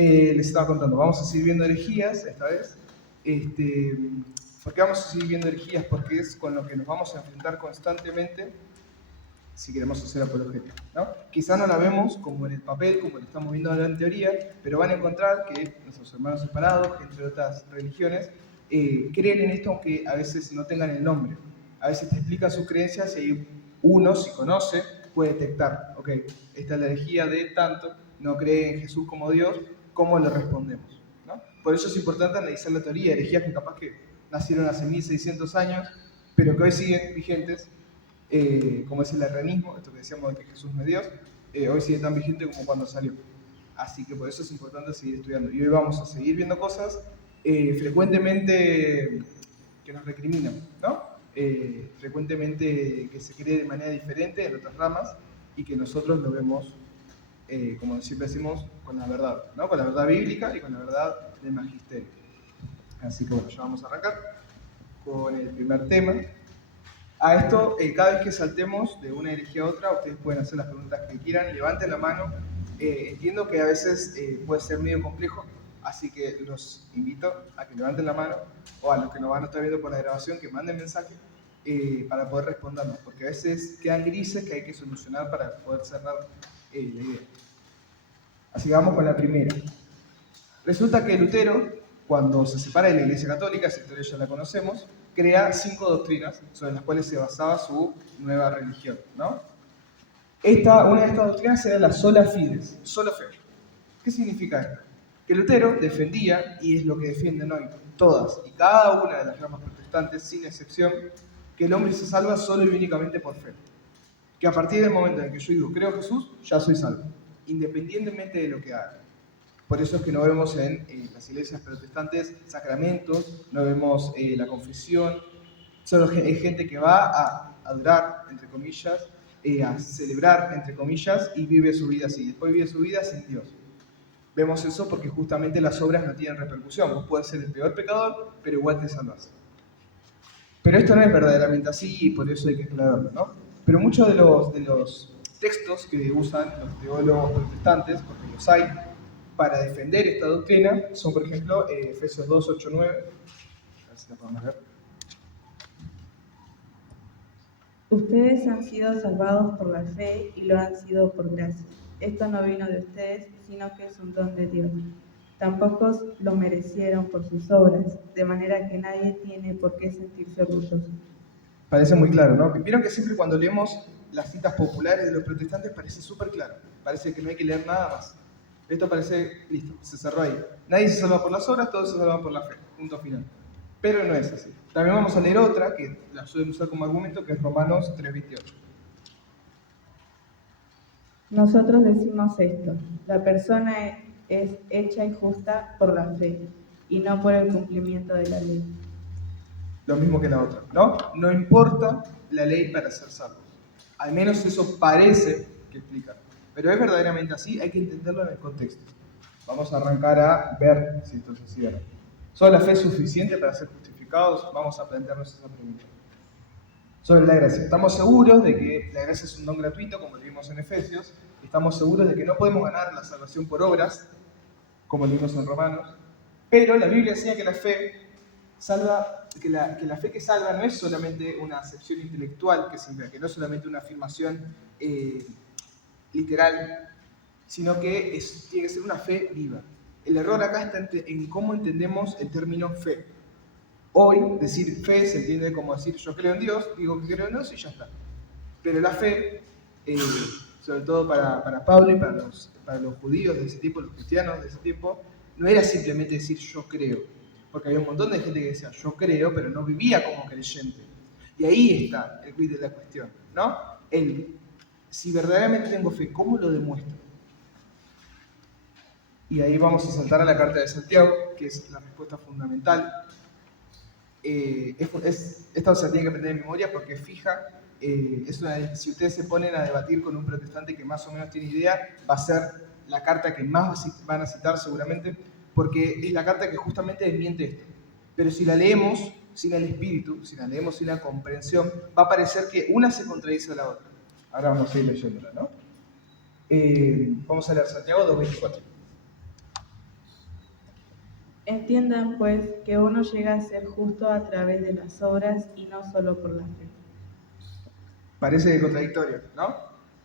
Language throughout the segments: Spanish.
les estaba contando, vamos a seguir viendo herejías esta vez. ¿Por qué vamos a seguir viendo herejías? Porque es con lo que nos vamos a enfrentar constantemente si queremos hacer apologética, ¿no? Quizá no la vemos como en el papel, como lo estamos viendo ahora en teoría, pero van a encontrar que nuestros hermanos separados, gente de otras religiones, creen en esto aunque a veces no tengan el nombre. A veces te explican sus creencias y uno, si conoce, puede detectar, ok, esta es la herejía de tanto, no cree en Jesús como Dios, ¿cómo le respondemos? ¿No? Por eso es importante analizar la teoría, herejías que capaz que nacieron hace 1600 años, pero que hoy siguen vigentes, como es el arrianismo, esto que decíamos de que Jesús no es Dios, hoy sigue tan vigente como cuando salió. Así que por eso es importante seguir estudiando. Y hoy vamos a seguir viendo cosas frecuentemente que nos recriminan, ¿no? Frecuentemente que se cree de manera diferente en otras ramas y que nosotros lo vemos, como siempre decimos, con la verdad, ¿no? Con la verdad bíblica y con la verdad del magisterio. Así que bueno, ya vamos a arrancar con el primer tema. A esto, cada vez que saltemos de una herejía a otra, ustedes pueden hacer las preguntas que quieran, levanten la mano. Entiendo que a veces puede ser medio complejo, así que los invito a que levanten la mano, o a los que nos van a estar viendo por la grabación, que manden mensaje para poder respondernos, porque a veces quedan grises que hay que solucionar para poder cerrar la idea. Así que vamos con la primera. Resulta que Lutero, cuando se separa de la Iglesia Católica, esa historia ya la conocemos, crea 5 doctrinas sobre las cuales se basaba su nueva religión, ¿no? Una de estas doctrinas era la sola fides, solo fe. ¿Qué significa esto? Que Lutero defendía, y es lo que defienden hoy todas y cada una de las ramas protestantes, sin excepción, que el hombre se salva solo y únicamente por fe. Que a partir del momento en que yo digo creo en Jesús, ya soy salvo, independientemente de lo que haga. Por eso es que no vemos en las iglesias protestantes sacramentos, no vemos la confesión, solo es gente que va a adorar, entre comillas, a celebrar, entre comillas, y vive su vida así. Después vive su vida sin Dios. Vemos eso porque justamente las obras no tienen repercusión. Vos podés ser el peor pecador, pero igual te salvas. Pero esto no es verdaderamente así y por eso hay que aclararlo, ¿no? Pero muchos de los textos que usan los teólogos protestantes, porque los hay, para defender esta doctrina, son por ejemplo Efesios 2, 8, 9. A ver si lo podemos ver. Ustedes han sido salvados por la fe y lo han sido por gracia. Esto no vino de ustedes, sino que es un don de Dios. Tampoco lo merecieron por sus obras, de manera que nadie tiene por qué sentirse orgulloso. Parece muy claro, ¿no? Vieron que siempre cuando leemos las citas populares de los protestantes parece súper claro. Parece que no hay que leer nada más. Esto parece, listo, se cerró ahí. Nadie se salva por las obras, todos se salvan por la fe. Punto final. Pero no es así. También vamos a leer otra, que la suelen usar como argumento, que es Romanos 3:28. Nosotros decimos esto: la persona es hecha y justa por la fe y no por el cumplimiento de la ley. Lo mismo que la otra, ¿no? No importa la ley para ser salvos. Al menos eso parece que explica. Pero es verdaderamente así, hay que entenderlo en el contexto. Vamos a arrancar a ver si esto es así o no. ¿Solo la fe es suficiente para ser justificados? Vamos a plantearnos esa pregunta. Sobre la gracia. Estamos seguros de que la gracia es un don gratuito, como lo vimos en Efesios. Estamos seguros de que no podemos ganar la salvación por obras, como lo vimos en Romanos. Pero la Biblia enseña que la fe salva, que la fe que salva no es solamente una acepción intelectual, que no es solamente una afirmación literal, sino que tiene que ser una fe viva. El error acá está en cómo entendemos el término fe. Hoy decir fe se entiende como decir yo creo en Dios, digo que creo en Dios y ya está. Pero la fe, sobre todo para Pablo y para los judíos de ese tiempo, los cristianos de ese tiempo, no era simplemente decir yo creo, porque había un montón de gente que decía yo creo, pero no vivía como creyente. Y ahí está el quid de la cuestión, ¿no? Si verdaderamente tengo fe, ¿cómo lo demuestro? Y ahí vamos a saltar a la carta de Santiago, que es la respuesta fundamental. Esta se tiene que aprender de memoria porque es fija. Si ustedes se ponen a debatir con un protestante que más o menos tiene idea, va a ser la carta que más van a citar seguramente, porque es la carta que justamente desmiente esto. Pero si la leemos sin el espíritu, si la leemos sin la comprensión, va a parecer que una se contradice a la otra. Ahora vamos a ir leyéndola, ¿no? Vamos a leer Santiago 2:24. Entiendan, pues, que uno llega a ser justo a través de las obras y no solo por la fe. Parece contradictorio, ¿no?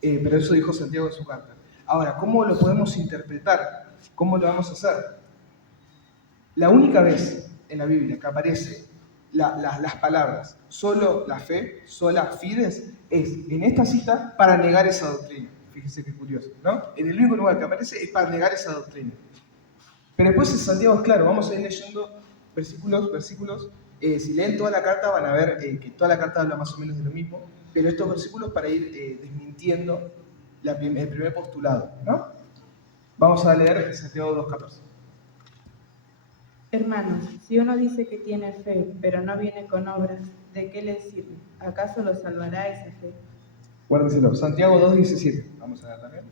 Pero eso dijo Santiago en su carta. Ahora, ¿cómo lo podemos interpretar? ¿Cómo lo vamos a hacer? La única vez en la Biblia que aparece las palabras solo la fe, sola fides, es en esta cita para negar esa doctrina. Fíjense qué curioso, ¿no? En el único lugar que aparece es para negar esa doctrina. Pero después en Santiago es claro, vamos a ir leyendo versículos. Si leen toda la carta van a ver que toda la carta habla más o menos de lo mismo, pero estos versículos para ir desmintiendo el primer postulado, ¿no? Vamos a leer Santiago 2:14. Hermanos, si uno dice que tiene fe, pero no viene con obras, ¿de qué le sirve? ¿Acaso lo salvará esa fe? Guárdenselo, Santiago 2:17. Vamos a ver también.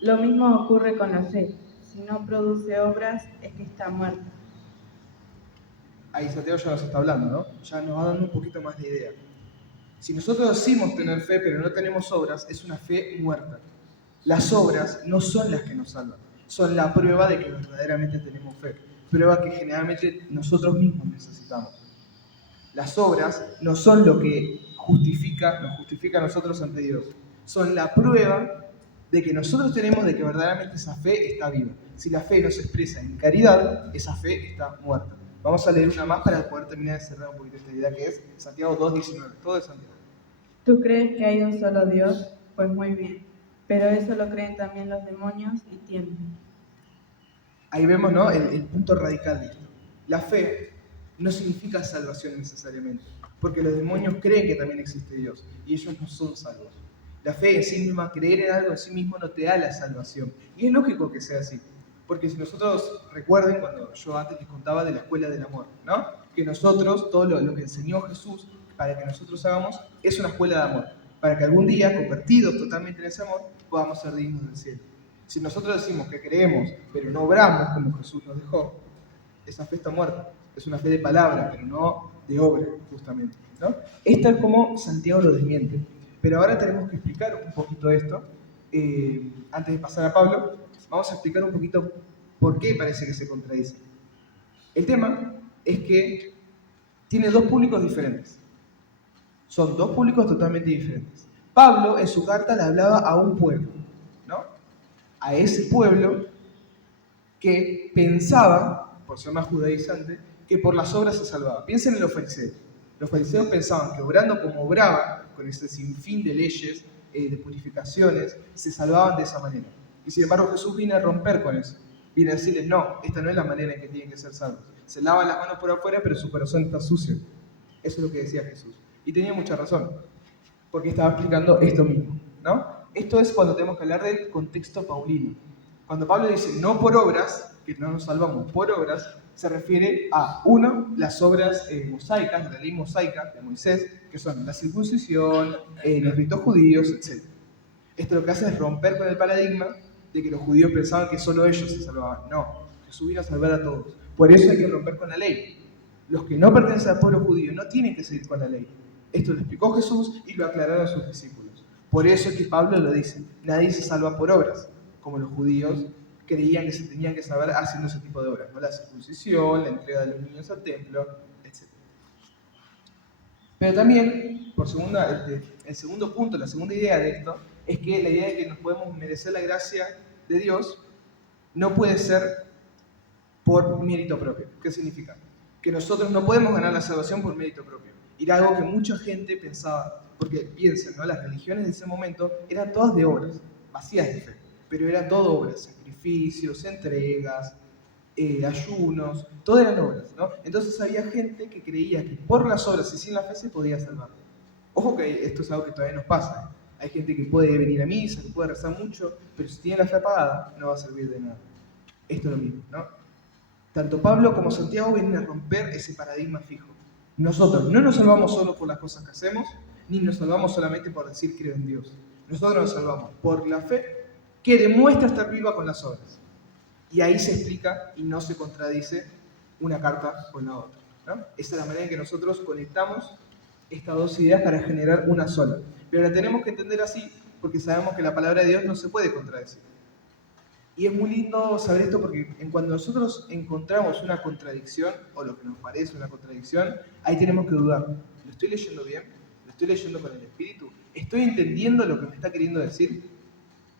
Lo mismo ocurre con la fe. Si no produce obras, es que está muerta. Ahí Santiago ya nos está hablando, ¿no? Ya nos va dando un poquito más de idea. Si nosotros decimos tener fe, pero no tenemos obras, es una fe muerta. Las obras no son las que nos salvan, son la prueba de que verdaderamente tenemos fe. Prueba que generalmente nosotros mismos necesitamos. Las obras no son lo que nos justifica a nosotros ante Dios. Son la prueba de que nosotros tenemos de que verdaderamente esa fe está viva. Si la fe no se expresa en caridad, esa fe está muerta. Vamos a leer una más para poder terminar de cerrar un poquito esta idea que es Santiago 2:19. Todo de Santiago. ¿Tú crees que hay un solo Dios? Pues muy bien. Pero eso lo creen también los demonios y tiemblan. Ahí vemos, ¿no?, el punto radical de esto. La fe no significa salvación necesariamente, porque los demonios creen que también existe Dios y ellos no son salvos. La fe en sí misma, creer en algo en sí mismo no te da la salvación. Y es lógico que sea así, porque si nosotros recuerden cuando yo antes les contaba de la escuela del amor, ¿no?, que nosotros, todo lo que enseñó Jesús para que nosotros hagamos, es una escuela de amor, para que algún día, convertidos totalmente en ese amor, podamos ser dignos del cielo. Si nosotros decimos que creemos, pero no obramos como Jesús nos dejó, esa fe está muerta. Es una fe de palabra, pero no de obra, justamente, ¿no? Esto es como Santiago lo desmiente. Pero ahora tenemos que explicar un poquito esto. Antes de pasar a Pablo, vamos a explicar un poquito por qué parece que se contradice. El tema es que tiene dos públicos diferentes. Son dos públicos totalmente diferentes. Pablo en su carta le hablaba a un pueblo, ¿no?, a ese pueblo que pensaba, por ser más judaizante, que por las obras se salvaba. Piensen en los fariseos. Los fariseos pensaban que obrando como obraban, con ese sinfín de leyes, de purificaciones, se salvaban de esa manera. Y sin embargo Jesús viene a romper con eso. Viene a decirles, no, esta no es la manera en que tienen que ser salvos. Se lavan las manos por afuera, pero su corazón está sucio. Eso es lo que decía Jesús. Y tenía mucha razón, porque estaba explicando esto mismo, ¿no? Esto es cuando tenemos que hablar del contexto paulino. Cuando Pablo dice no por obras, que no nos salvamos por obras, se refiere a, uno, las obras mosaicas, de la ley mosaica de Moisés, que son la circuncisión, los ritos judíos, etc. Esto lo que hace es romper con el paradigma de que los judíos pensaban que solo ellos se salvaban. No, Jesús vino a salvar a todos. Por eso hay que romper con la ley. Los que no pertenecen al pueblo judío no tienen que seguir con la ley. Esto lo explicó Jesús y lo aclararon sus discípulos. Por eso es que Pablo lo dice, nadie se salva por obras, como los judíos creían que se tenían que salvar haciendo ese tipo de obras, ¿no? La circuncisión, la entrega de los niños al templo, etc. Pero también, el segundo punto, la segunda idea de esto, es que la idea de que nos podemos merecer la gracia de Dios no puede ser por mérito propio. ¿Qué significa? Que nosotros no podemos ganar la salvación por mérito propio. Era algo que mucha gente pensaba, porque piensen, ¿no?, las religiones de ese momento eran todas de obras, vacías de fe, pero eran todo obras, sacrificios, entregas, ayunos, todo eran obras, ¿no? Entonces había gente que creía que por las obras y sin la fe se podía salvar. Ojo que esto es algo que todavía nos pasa. Hay gente que puede venir a misa, que puede rezar mucho, pero si tiene la fe apagada, no va a servir de nada. Esto es lo mismo, ¿no? Tanto Pablo como Santiago vienen a romper ese paradigma fijo. Nosotros no nos salvamos solo por las cosas que hacemos, ni nos salvamos solamente por decir creo en Dios. Nosotros nos salvamos por la fe que demuestra estar viva con las obras. Y ahí se explica y no se contradice una carta con la otra, ¿no? Esa es la manera en que nosotros conectamos estas dos ideas para generar una sola. Pero la tenemos que entender así porque sabemos que la palabra de Dios no se puede contradecir. Y es muy lindo saber esto porque cuando nosotros encontramos una contradicción, o lo que nos parece una contradicción, ahí tenemos que dudar. ¿Lo estoy leyendo bien? ¿Lo estoy leyendo con el Espíritu? ¿Estoy entendiendo lo que me está queriendo decir?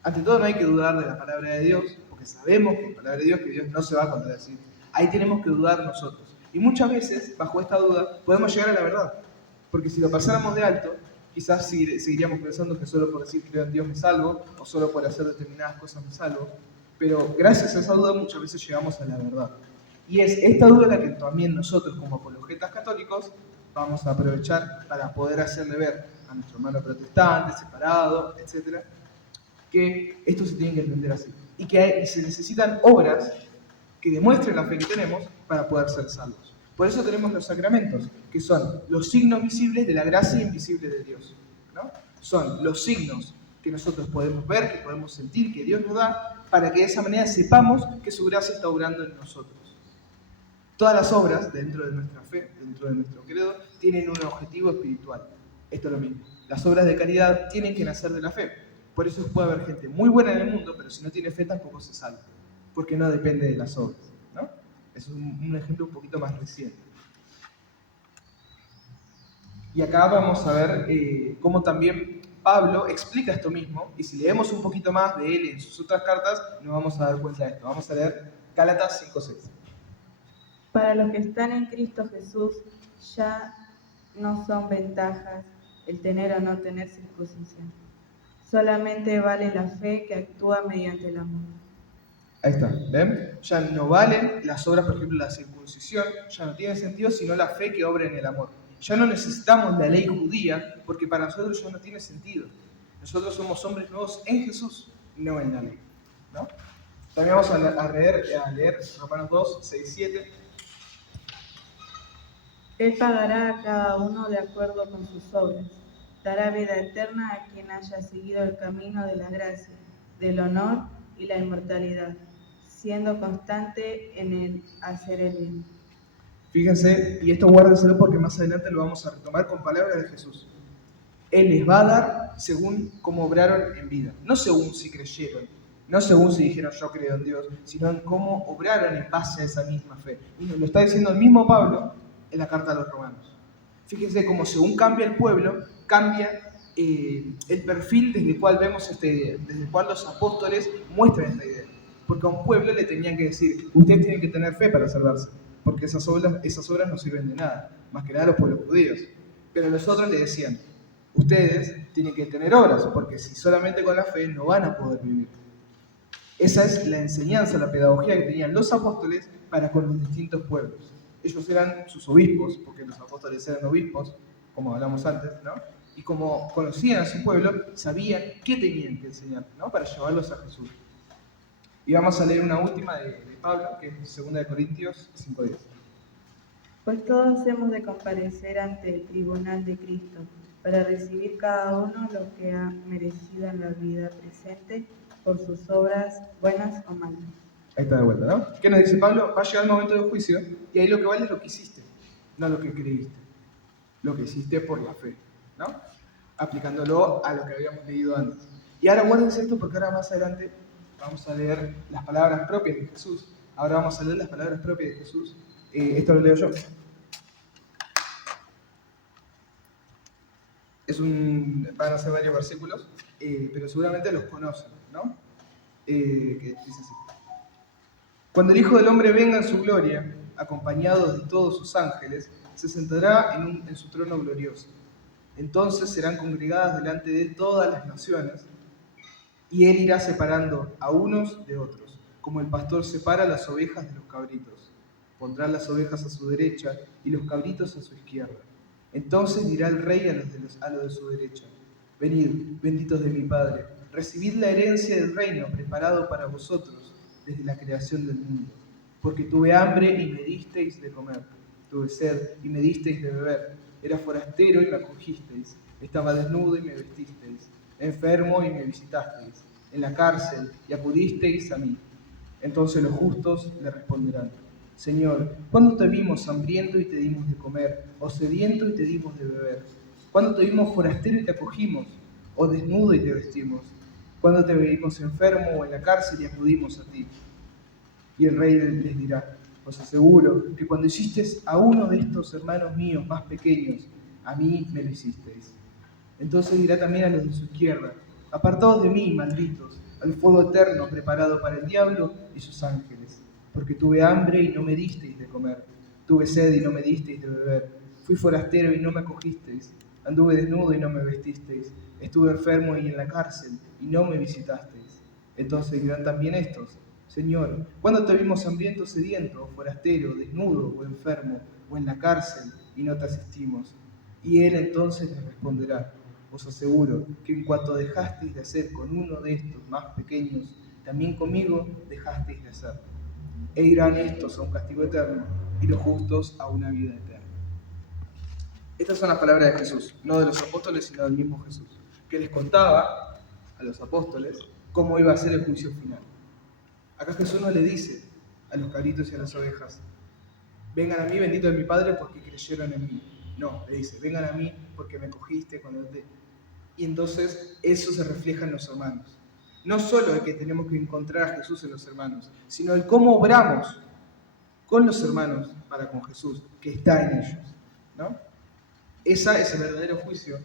Ante todo no hay que dudar de la palabra de Dios, porque sabemos que la palabra de Dios, que Dios no se va a contradecir. Ahí tenemos que dudar nosotros. Y muchas veces, bajo esta duda, podemos llegar a la verdad. Porque si lo pasáramos de alto, quizás seguiríamos pensando que solo por decir creo en Dios me salvo, o solo por hacer determinadas cosas me salvo. Pero gracias a esa duda muchas veces llegamos a la verdad. Y es esta duda la que también nosotros como apologetas católicos vamos a aprovechar para poder hacerle ver a nuestro hermano protestante, separado, etcétera, que esto se tiene que entender así. Y que se necesitan obras que demuestren la fe que tenemos para poder ser salvos. Por eso tenemos los sacramentos, que son los signos visibles de la gracia invisible de Dios, ¿no? Son los signos que nosotros podemos ver, que podemos sentir, que Dios nos da, para que de esa manera sepamos que su gracia está obrando en nosotros. Todas las obras dentro de nuestra fe, dentro de nuestro credo, tienen un objetivo espiritual. Esto es lo mismo. Las obras de caridad tienen que nacer de la fe. Por eso puede haber gente muy buena en el mundo, pero si no tiene fe tampoco se salva, porque no depende de las obras, ¿no? Es un ejemplo un poquito más reciente. Y acá vamos a ver cómo también Pablo explica esto mismo, y si leemos un poquito más de él en sus otras cartas, nos vamos a dar cuenta de esto. Vamos a leer Gálatas 5:6. Para los que están en Cristo Jesús, ya no son ventajas el tener o no tener circuncisión. Solamente vale la fe que actúa mediante el amor. Ahí está, ¿ven? Ya no valen las obras, por ejemplo, la circuncisión, ya no tiene sentido, sino la fe que obra en el amor. Ya no necesitamos la ley judía, porque para nosotros ya no tiene sentido. Nosotros somos hombres nuevos en Jesús, no en la ley, ¿no? También vamos a leer Romanos 2, 6, 7. Él pagará a cada uno de acuerdo con sus obras. Dará vida eterna a quien haya seguido el camino de la gracia, del honor y la inmortalidad, siendo constante en el hacer el bien. Fíjense, y esto guárdenselo porque más adelante lo vamos a retomar con palabras de Jesús. Él les va a dar según cómo obraron en vida, no según si creyeron, no según si dijeron yo creo en Dios, sino en cómo obraron en base a esa misma fe. Y nos lo está diciendo el mismo Pablo en la carta a los romanos. Fíjense cómo según cambia el pueblo, cambia el perfil desde el cual vemos esta idea, desde el cual los apóstoles muestran esta idea. Porque a un pueblo le tenían que decir, ustedes tienen que tener fe para salvarse, porque esas obras no sirven de nada, más que nada a los pueblos judíos. Pero los otros le decían, ustedes tienen que tener obras, porque si solamente con la fe no van a poder vivir. Esa es la enseñanza, la pedagogía que tenían los apóstoles para con los distintos pueblos. Ellos eran sus obispos, porque los apóstoles eran obispos, como hablamos antes, ¿no? Y como conocían a su pueblo, sabían qué tenían que enseñar, ¿no? Para llevarlos a Jesús. Y vamos a leer una última de Pablo, que es 2 Corintios 5:10. Pues todos hemos de comparecer ante el tribunal de Cristo, para recibir cada uno lo que ha merecido en la vida presente por sus obras buenas o malas. Ahí está de vuelta, ¿no? ¿Qué nos dice Pablo? Va a llegar el momento del juicio y ahí lo que vale es lo que hiciste, no lo que creíste. Lo que hiciste por la fe, ¿no? Aplicándolo a lo que habíamos leído antes. Y ahora guárdense esto porque ahora más adelante vamos a leer las palabras propias de Jesús. Ahora vamos a leer las palabras propias de Jesús. Esto lo leo yo. Van a ser varios versículos, pero seguramente los conocen, ¿no? Que dice así. Cuando el Hijo del Hombre venga en su gloria, acompañado de todos sus ángeles, se sentará en su trono glorioso. Entonces serán congregadas delante de él todas las naciones, y él irá separando a unos de otros, como el pastor separa las ovejas de los cabritos. Pondrá las ovejas a su derecha y los cabritos a su izquierda. Entonces dirá el rey a los de su derecha: venid, benditos de mi Padre, recibid la herencia del reino preparado para vosotros desde la creación del mundo. Porque tuve hambre y me disteis de comer, tuve sed y me disteis de beber, era forastero y me acogisteis, estaba desnudo y me vestisteis, enfermo y me visitasteis, en la cárcel y acudisteis a mí. Entonces los justos le responderán: Señor, ¿cuándo te vimos hambriento y te dimos de comer, o sediento y te dimos de beber? ¿Cuándo te vimos forastero y te acogimos, o desnudo y te vestimos? Cuando te vimos enfermo o en la cárcel y acudimos a ti. Y el rey les dirá, os aseguro que cuando hiciste a uno de estos hermanos míos más pequeños, a mí me lo hicisteis. Entonces dirá también a los de su izquierda, apartaos de mí, malditos, al fuego eterno preparado para el diablo y sus ángeles, porque tuve hambre y no me disteis de comer, tuve sed y no me disteis de beber, fui forastero y no me acogisteis, anduve desnudo y no me vestisteis, estuve enfermo y en la cárcel y no me visitasteis. Entonces dirán también estos, Señor, ¿cuándo te vimos hambriento, sediento, o forastero, desnudo o enfermo, o en la cárcel y no te asistimos? Y él entonces les responderá, os aseguro que en cuanto dejasteis de hacer con uno de estos más pequeños, también conmigo dejasteis de hacer. E irán estos a un castigo eterno y los justos a una vida eterna. Estas son las palabras de Jesús, no de los apóstoles, sino del mismo Jesús, que les contaba a los apóstoles cómo iba a ser el juicio final. Acá Jesús no le dice a los cabritos y a las ovejas, vengan a mí, bendito de mi Padre, porque creyeron en mí. No, le dice, vengan a mí porque me cogiste cuando te... Y entonces eso se refleja en los hermanos. No solo el que tenemos que encontrar a Jesús en los hermanos, sino el cómo obramos con los hermanos para con Jesús, que está en ellos, ¿no? Ese es el verdadero juicio.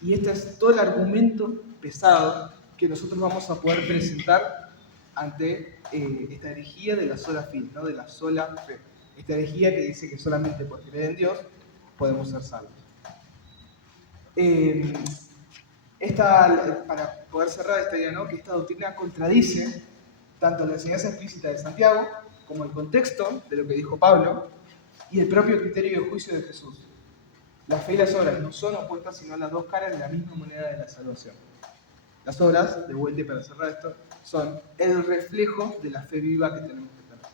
Y este es todo el argumento pesado que nosotros vamos a poder presentar ante esta herejía de la sola fe, ¿no? De la sola fe. Esta herejía que dice que solamente por creer en Dios podemos ser salvos. Para poder cerrar esta idea, ¿no? Que esta doctrina contradice tanto la enseñanza explícita de Santiago como el contexto de lo que dijo Pablo y el propio criterio de juicio de Jesús. La fe y las obras no son opuestas, sino las dos caras de la misma moneda de la salvación. Las obras, de vuelta y para cerrar esto, son el reflejo de la fe viva que tenemos que tener.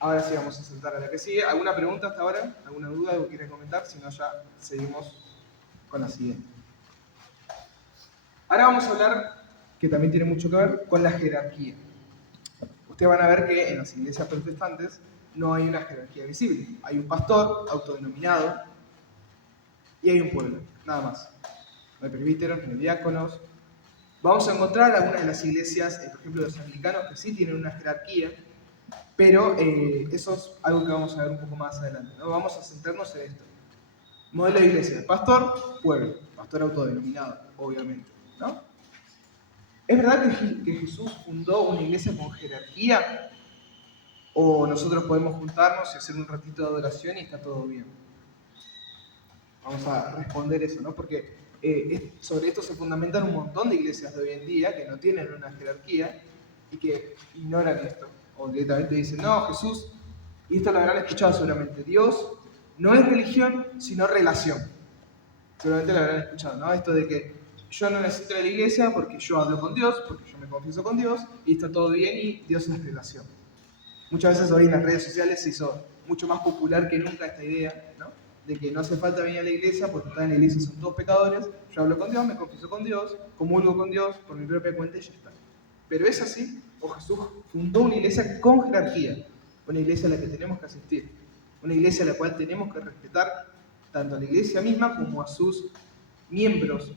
Ahora sí vamos a saltar a la que sigue. ¿Alguna pregunta hasta ahora? ¿Alguna duda que quieran comentar? Si no, ya seguimos con la siguiente. Ahora vamos a hablar, que también tiene mucho que ver, con la jerarquía. Ustedes van a ver que en las iglesias protestantes no hay una jerarquía visible. Hay un pastor autodenominado y hay un pueblo, nada más. No hay presbíteros, no hay diáconos. Vamos a encontrar algunas de las iglesias, por ejemplo los anglicanos, que sí tienen una jerarquía, pero eso es algo que vamos a ver un poco más adelante, ¿no? Vamos a centrarnos en esto. Modelo de iglesia, pastor, pueblo, pastor autodenominado, obviamente, ¿no? ¿Es verdad que Jesús fundó una iglesia con jerarquía? ¿O nosotros podemos juntarnos y hacer un ratito de adoración y está todo bien? Vamos a responder eso, ¿no? Porque sobre esto se fundamentan un montón de iglesias de hoy en día que no tienen una jerarquía y que ignoran esto. O directamente dicen, no, Jesús, y esto lo habrán escuchado seguramente, Dios no es religión, sino relación. Seguramente lo habrán escuchado, ¿no? Esto de que yo no necesito de la iglesia porque yo hablo con Dios, porque yo me confieso con Dios, y está todo bien y Dios es relación. Muchas veces hoy en las redes sociales se hizo mucho más popular que nunca esta idea, ¿no? De que no hace falta venir a la iglesia porque estar en la iglesia son todos pecadores, yo hablo con Dios, me confieso con Dios, comulgo con Dios por mi propia cuenta y ya está. Pero es así, o Jesús fundó una iglesia con jerarquía, una iglesia a la que tenemos que asistir, una iglesia a la cual tenemos que respetar tanto a la iglesia misma como a sus miembros,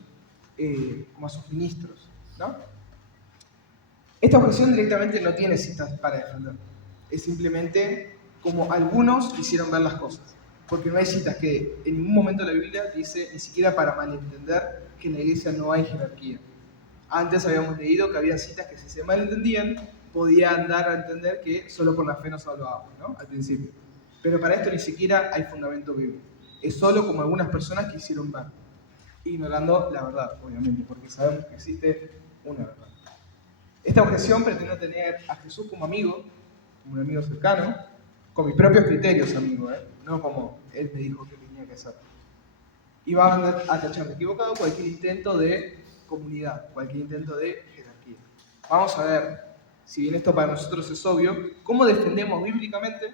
como a sus ministros, ¿no? Esta objeción directamente no tiene citas para defender. Es simplemente como algunos quisieron ver las cosas. Porque no hay citas que en ningún momento de la Biblia dice, ni siquiera para malentender, que en la iglesia no hay jerarquía. Antes habíamos leído que había citas que si se malentendían, podían dar a entender que solo por la fe nos salvábamos, ¿no? Al principio. Pero para esto ni siquiera hay fundamento bíblico. Es solo como algunas personas quisieron ver, ignorando la verdad, obviamente, porque sabemos que existe una verdad. Esta objeción pretende tener a Jesús como amigo, como un amigo cercano, con mis propios criterios, amigo, no como él me dijo que tenía que hacer. Y va a tachar de equivocado cualquier intento de comunidad, cualquier intento de jerarquía. Vamos a ver, si bien esto para nosotros es obvio, cómo defendemos bíblicamente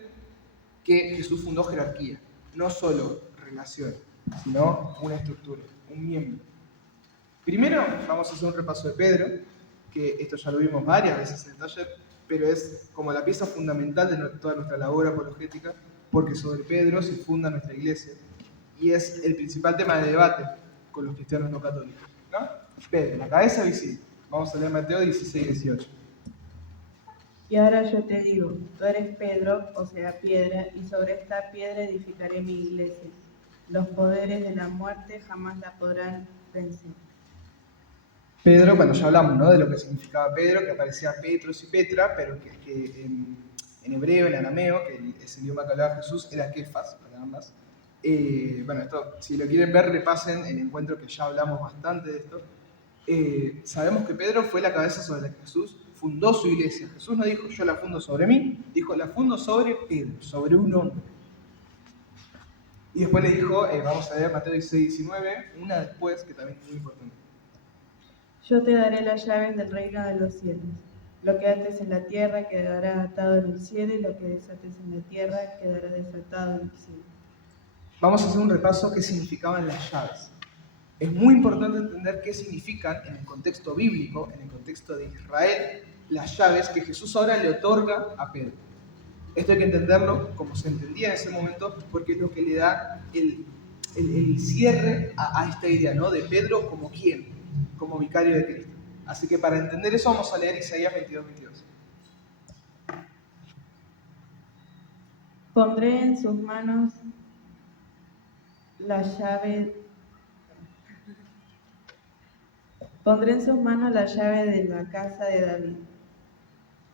que Jesús fundó jerarquía. No solo relación, sino una estructura, un miembro. Primero vamos a hacer un repaso de Pedro, que esto ya lo vimos varias veces en el taller, pero es como la pieza fundamental de toda nuestra labor apologética, porque sobre Pedro se funda nuestra iglesia y es el principal tema de debate con los cristianos no católicos, ¿no? Pedro, la cabeza visible. Vamos a leer Mateo 16, 18. Y ahora yo te digo, tú eres Pedro, o sea, piedra, y sobre esta piedra edificaré mi iglesia. Los poderes de la muerte jamás la podrán vencer. Pedro, bueno, ya hablamos, ¿no?, de lo que significaba Pedro, que aparecía Petros y Petra, pero que en hebreo, en arameo, que es el idioma que hablaba Jesús, era Kefas, para ambas. Bueno, esto, si lo quieren ver, repasen el encuentro, que ya hablamos bastante de esto. Sabemos que Pedro fue la cabeza sobre la que Jesús fundó su iglesia. Jesús no dijo, yo la fundo sobre mí, dijo, la fundo sobre Pedro, sobre un hombre. Y después le dijo, vamos a leer Mateo 16, 19, una después, que también es muy importante. Yo te daré las llaves del reino de los cielos. Lo que ates en la tierra quedará atado en el cielo, y lo que desates en la tierra quedará desatado en el cielo. Vamos a hacer un repaso qué significaban las llaves. Es muy importante entender qué significan en el contexto bíblico, en el contexto de Israel, las llaves que Jesús ahora le otorga a Pedro. Esto hay que entenderlo como se entendía en ese momento, porque es lo que le da el cierre a esta idea, ¿no?, de Pedro como quién, como vicario de Cristo. Así que para entender eso vamos a leer Isaías 22, 22. Pondré en sus manos la llave de la casa de David.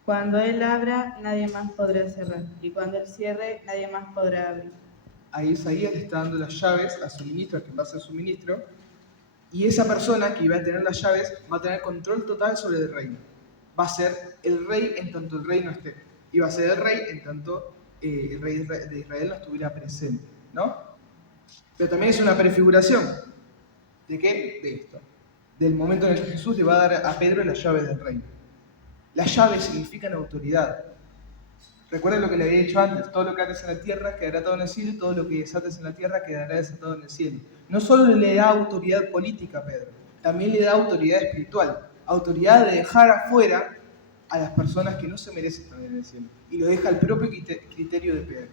Cuando él abra, nadie más podrá cerrar, y cuando él cierre, nadie más podrá abrir. Ahí Isaías le está dando las llaves a su ministro, a quien va a ser su ministro, y esa persona que iba a tener las llaves va a tener control total sobre el reino. Va a ser el rey en tanto el rey no esté. Y va a ser el rey en tanto el rey de Israel no estuviera presente, ¿no? Pero también es una prefiguración. ¿De qué? De esto. Del momento en el que Jesús le va a dar a Pedro las llaves del reino. Las llaves significan autoridad. Recuerden lo que le había dicho antes, todo lo que ates en la tierra quedará atado en el cielo, y todo lo que desates en la tierra quedará desatado en el cielo. No solo le da autoridad política a Pedro, también le da autoridad espiritual, autoridad de dejar afuera a las personas que no se merecen estar en el cielo, y lo deja al propio criterio de Pedro.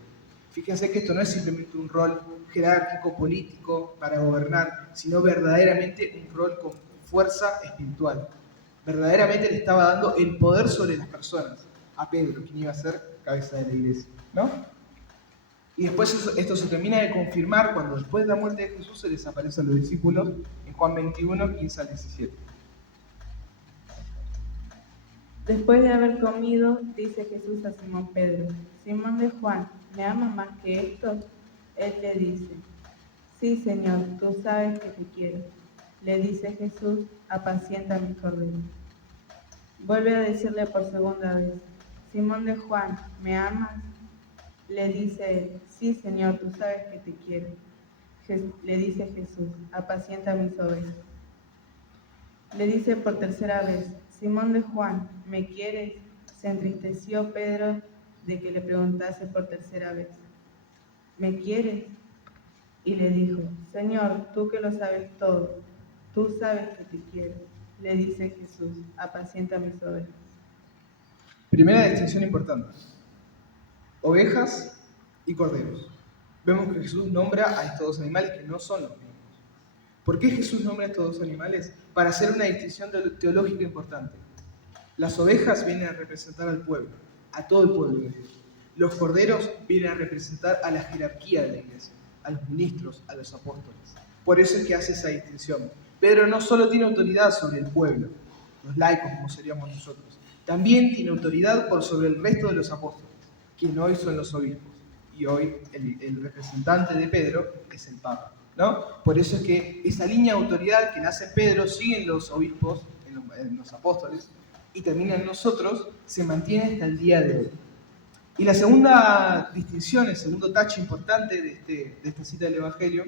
Fíjense que esto no es simplemente un rol jerárquico, político, para gobernar, sino verdaderamente un rol con fuerza espiritual. Verdaderamente le estaba dando el poder sobre las personas a Pedro, quien iba a ser cabeza de la iglesia, ¿no? Y después esto se termina de confirmar cuando después de la muerte de Jesús se les aparece a los discípulos en Juan 21, 15 al 17. Después de haber comido, dice Jesús a Simón Pedro: Simón de Juan, ¿me amas más que esto? Él le dice: Sí, Señor, tú sabes que te quiero. Le dice Jesús: apacienta mis corderos. Vuelve a decirle por segunda vez: Simón de Juan, ¿me amas? Le dice él: Sí, Señor, tú sabes que te quiero. Le dice Jesús: apacienta mis ovejas. Le dice por tercera vez: Simón de Juan, ¿me quieres? Se entristeció Pedro de que le preguntase por tercera vez: ¿me quieres? Y le dijo: Señor, tú que lo sabes todo, tú sabes que te quiero. Le dice Jesús: apacienta mis ovejas. Primera distinción importante: ovejas y corderos. Vemos que Jesús nombra a estos dos animales que no son los mismos. ¿Por qué Jesús nombra a estos dos animales? Para hacer una distinción teológica importante. Las ovejas vienen a representar al pueblo, a todo el pueblo de Dios. Los corderos vienen a representar a la jerarquía de la iglesia, a los ministros, a los apóstoles. Por eso es que hace esa distinción. Pedro no solo tiene autoridad sobre el pueblo, los laicos como seríamos nosotros, también tiene autoridad por sobre el resto de los apóstoles, quienes hoy son los obispos. Y hoy el representante de Pedro es el Papa, ¿no? Por eso es que esa línea de autoridad que nace en Pedro sigue en los obispos, en los apóstoles, y termina en nosotros, se mantiene hasta el día de hoy. Y la segunda distinción, el segundo tache importante de esta cita del Evangelio,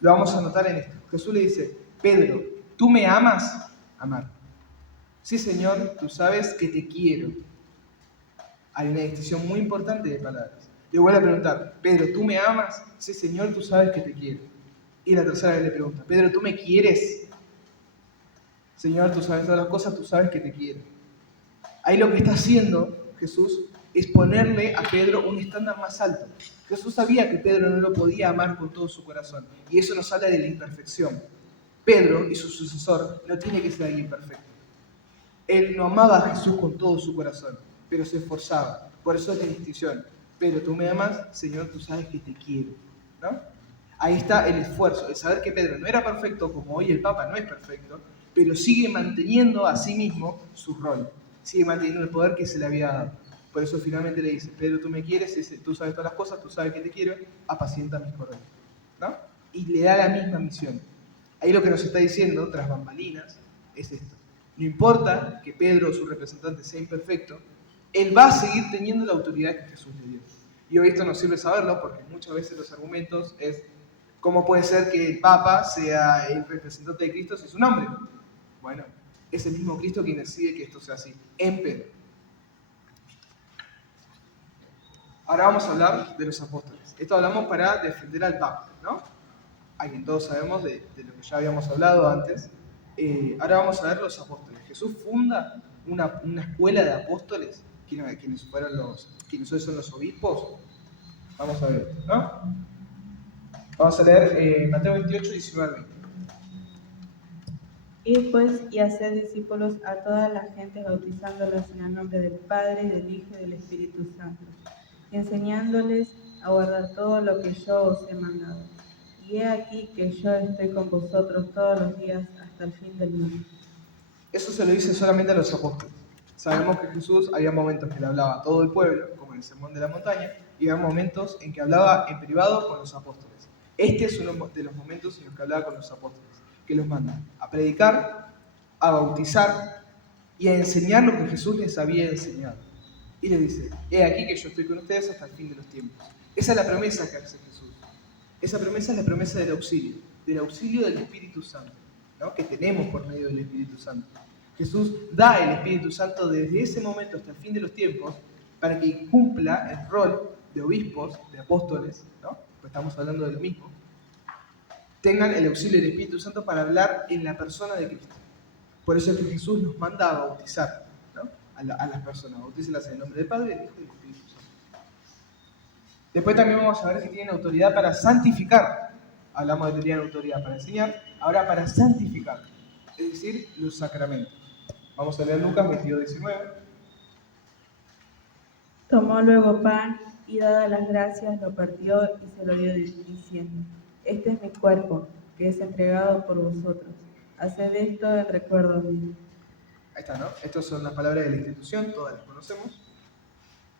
lo vamos a notar en esto. Jesús le dice: Pedro, ¿tú me amas? Amar. Sí, Señor, tú sabes que te quiero. Hay una distinción muy importante de palabras. Le vuelvo a preguntar: Pedro, ¿tú me amas? Sí, Señor, tú sabes que te quiero. Y la tercera vez le pregunta: Pedro, ¿tú me quieres? Señor, tú sabes todas las cosas, tú sabes que te quiero. Ahí lo que está haciendo Jesús es ponerle a Pedro un estándar más alto. Jesús sabía que Pedro no lo podía amar con todo su corazón, y eso nos habla de la imperfección. Pedro y su sucesor no tiene que ser alguien perfecto. Él no amaba a Jesús con todo su corazón, pero se esforzaba. Por eso es la distinción. Pedro, tú me amas, Señor, tú sabes que te quiero, ¿no? Ahí está el esfuerzo, el saber que Pedro no era perfecto, como hoy el Papa no es perfecto, pero sigue manteniendo a sí mismo su rol, sigue manteniendo el poder que se le había dado. Por eso finalmente le dice, Pedro, tú me quieres, tú sabes todas las cosas, tú sabes que te quiero, apacienta mis corderos, ¿no? Y le da la misma misión. Ahí lo que nos está diciendo, tras bambalinas, es esto. No importa que Pedro, su representante, sea imperfecto, él va a seguir teniendo la autoridad que Jesús le dio. Y hoy esto nos sirve saberlo porque muchas veces los argumentos es ¿cómo puede ser que el Papa sea el representante de Cristo si es un hombre? Bueno, es el mismo Cristo quien decide que esto sea así, en Pedro. Ahora vamos a hablar de los apóstoles. Esto hablamos para defender al Papa, ¿no? A quien todos sabemos de lo que ya habíamos hablado antes. Ahora vamos a ver los apóstoles. Jesús funda una escuela de apóstoles, quienes hoy son los obispos. Vamos a ver, ¿no? Vamos a leer Mateo 28, 19 20. Id pues y haced discípulos a toda la gente, bautizándolos en el nombre del Padre, del Hijo y del Espíritu Santo, y enseñándoles a guardar todo lo que yo os he mandado. Y he aquí que yo estoy con vosotros todos los días hasta el fin del mundo. Eso se lo dice solamente a los apóstoles. Sabemos que Jesús había momentos que le hablaba a todo el pueblo, como en el Sermón de la Montaña, y había momentos en que hablaba en privado con los apóstoles. Este es uno de los momentos en los que hablaba con los apóstoles, que los manda a predicar, a bautizar y a enseñar lo que Jesús les había enseñado. Y les dice, he aquí que yo estoy con ustedes hasta el fin de los tiempos. Esa es la promesa que hace Jesús. Esa promesa es la promesa del auxilio del Espíritu Santo, ¿no? Que tenemos por medio del Espíritu Santo. Jesús da el Espíritu Santo desde ese momento hasta el fin de los tiempos para que cumpla el rol de obispos, de apóstoles, ¿no? Pues estamos hablando de lo mismo, tengan el auxilio del Espíritu Santo para hablar en la persona de Cristo. Por eso es que Jesús nos manda a bautizar, ¿no? a las personas. Bautícelas en el nombre del Padre, del Hijo y del Espíritu Santo. Después también vamos a ver que tienen autoridad para santificar. Hablamos de que tienen autoridad para enseñar, ahora para santificar, es decir, los sacramentos. Vamos a leer Lucas 22, 19. Tomó luego pan y dadas las gracias lo partió y se lo dio diciendo, este es mi cuerpo, que es entregado por vosotros. Haced esto en recuerdo mío. Ahí está, ¿no? Estas son las palabras de la institución, todas las conocemos.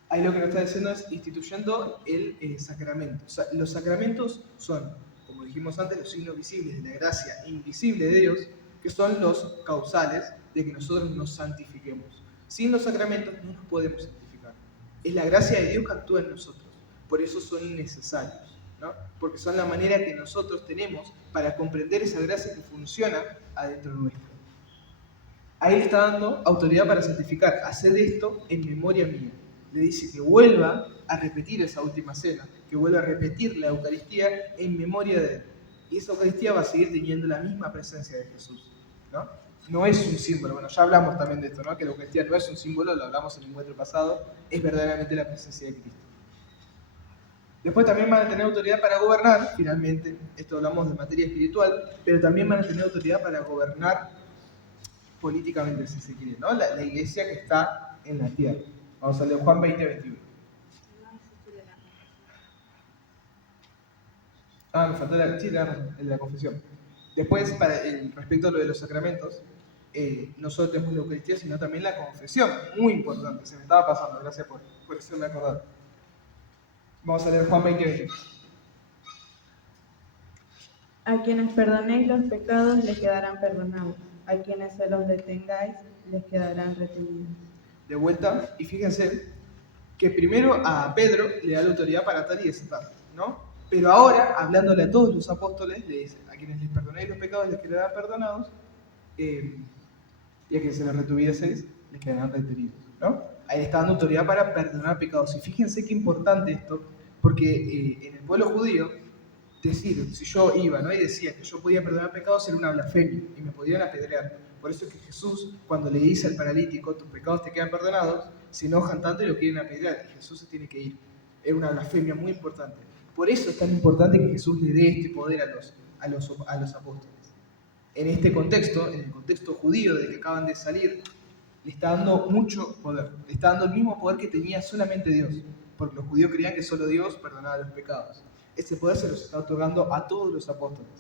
Ahí lo que nos está diciendo es instituyendo el sacramento. O sea, los sacramentos son, como dijimos antes, los signos visibles de la gracia invisible de Dios, que son los causales de que nosotros nos santifiquemos. Sin los sacramentos no nos podemos santificar. Es la gracia de Dios que actúa en nosotros. Por eso son necesarios, ¿no? Porque son la manera que nosotros tenemos para comprender esa gracia que funciona adentro nuestro. Ahí le está dando autoridad para santificar. Haced esto en memoria mía. Le dice que vuelva a repetir esa última cena, que vuelva a repetir la Eucaristía en memoria de él. Y esa Eucaristía va a seguir teniendo la misma presencia de Jesús, ¿no? No es un símbolo. Bueno, ya hablamos también de esto, ¿no? Que la Eucaristía no es un símbolo, lo hablamos en el encuentro pasado, es verdaderamente la presencia de Cristo. Después también van a tener autoridad para gobernar, finalmente, esto hablamos de materia espiritual, pero también van a tener autoridad para gobernar políticamente, si se quiere, ¿no? La iglesia que está en la tierra. Vamos a leer Juan 20, 21. Me faltó el de la confesión. Después, respecto a lo de los sacramentos, no solo tenemos la Eucaristía, sino también la confesión. Muy importante, se me estaba pasando, gracias por hacerme acordar. Vamos a leer Juan 20, 21. A quienes perdonéis los pecados les quedarán perdonados, a quienes se los detengáis les quedarán retenidos. De vuelta, y fíjense que primero a Pedro le da la autoridad para atar y desatar, ¿no? Pero ahora, hablándole a todos los apóstoles, le dice, a quienes les perdonéis los pecados les quedarán perdonados, y a quienes se les retuvieseis les quedarán retenidos, ¿no? Ahí está dando autoridad para perdonar pecados. Y fíjense qué importante esto, porque en el pueblo judío, decir, si yo iba, ¿no? Y decía que yo podía perdonar pecados, era una blasfemia y me podían apedrear. Por eso es que Jesús, cuando le dice al paralítico, tus pecados te quedan perdonados, se enojan tanto y lo quieren apedrear. Y Jesús se tiene que ir. Es una blasfemia muy importante. Por eso es tan importante que Jesús le dé este poder a los apóstoles. en este contexto, en el contexto judío del que acaban de salir, le está dando mucho poder. Le está dando el mismo poder que tenía solamente Dios. Porque los judíos creían que solo Dios perdonaba los pecados. Ese poder se los está otorgando a todos los apóstoles.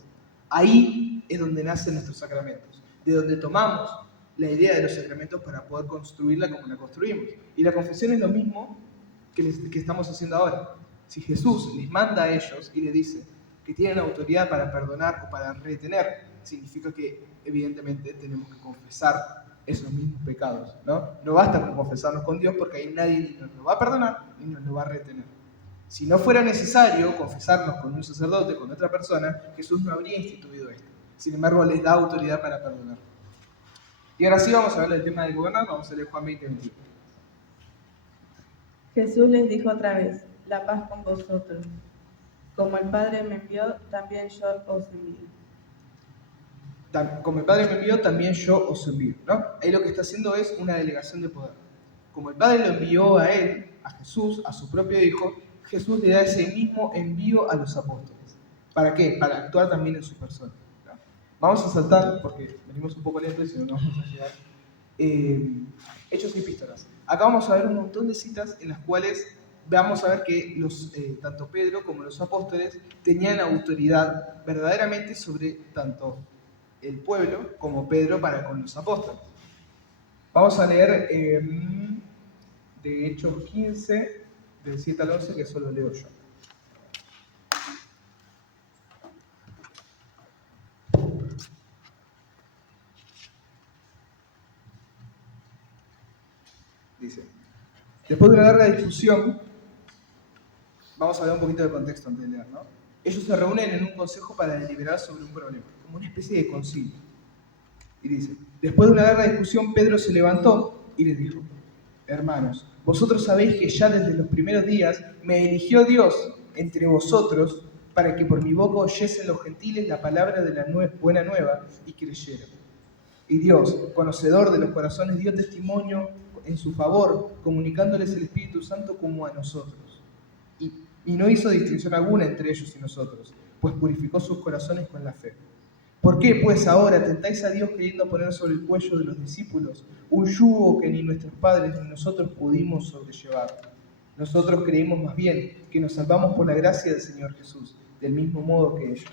Ahí es donde nacen nuestros sacramentos. De donde tomamos la idea de los sacramentos para poder construirla como la construimos. Y la confesión es lo mismo que estamos haciendo ahora. Si Jesús les manda a ellos y les dice que tienen autoridad para perdonar o para retener, significa que evidentemente tenemos que confesar esos mismos pecados, ¿no? No basta con confesarnos con Dios porque ahí nadie nos lo va a perdonar ni nos lo va a retener. Si no fuera necesario confesarnos con un sacerdote, con otra persona, Jesús no habría instituido esto. Sin embargo, les da autoridad para perdonar. Y ahora sí vamos a hablar del tema del gobernar, vamos a leer Juan 20:21. Jesús les dijo otra vez: la paz con vosotros. Como el Padre me envió, también yo os envío. Como el Padre me envió, también yo os envío, ¿no? Ahí lo que está haciendo es una delegación de poder. Como el Padre lo envió a él, a Jesús, a su propio Hijo, Jesús le da ese mismo envío a los apóstoles. ¿Para qué? Para actuar también en su persona, ¿no? Vamos a saltar, porque venimos un poco lentos y si no, no vamos a llegar. Hechos y epístolas. Acá vamos a ver un montón de citas en las cuales vamos a ver que tanto Pedro como los apóstoles tenían autoridad verdaderamente sobre tanto el pueblo como Pedro para con los apóstoles. Vamos a leer de Hechos 15, del 7 al 11, que solo leo yo. Dice, después de una larga discusión, vamos a ver un poquito de contexto antes de leer, ¿no? Ellos se reúnen en un consejo para deliberar sobre un problema, como una especie de concilio. Y dice, después de una larga discusión, Pedro se levantó y les dijo, hermanos, vosotros sabéis que ya desde los primeros días me eligió Dios entre vosotros para que por mi boca oyesen los gentiles la palabra de la buena nueva y creyeran. Y Dios, conocedor de los corazones, dio testimonio en su favor, comunicándoles el Espíritu Santo como a nosotros. Y no hizo distinción alguna entre ellos y nosotros, pues purificó sus corazones con la fe. ¿Por qué, pues, ahora tentáis a Dios queriendo poner sobre el cuello de los discípulos un yugo que ni nuestros padres ni nosotros pudimos sobrellevar? Nosotros creímos más bien que nos salvamos por la gracia del Señor Jesús, del mismo modo que ellos.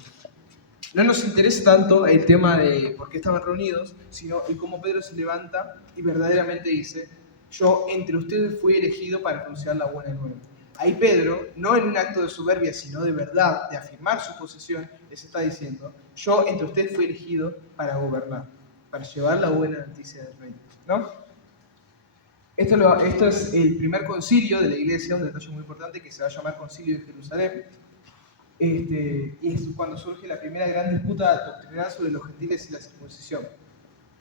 No nos interesa tanto el tema de por qué estaban reunidos, sino el cómo Pedro se levanta y verdaderamente dice, yo entre ustedes fui elegido para anunciar la buena nueva. Ahí Pedro, no en un acto de soberbia, sino de verdad, de afirmar su posición, les está diciendo, yo entre ustedes fui elegido para gobernar, para llevar la buena noticia del reino, ¿no? Esto es el primer concilio de la iglesia, un detalle muy importante que se va a llamar Concilio de Jerusalén. Y es cuando surge la primera gran disputa doctrinal sobre los gentiles y la circuncisión.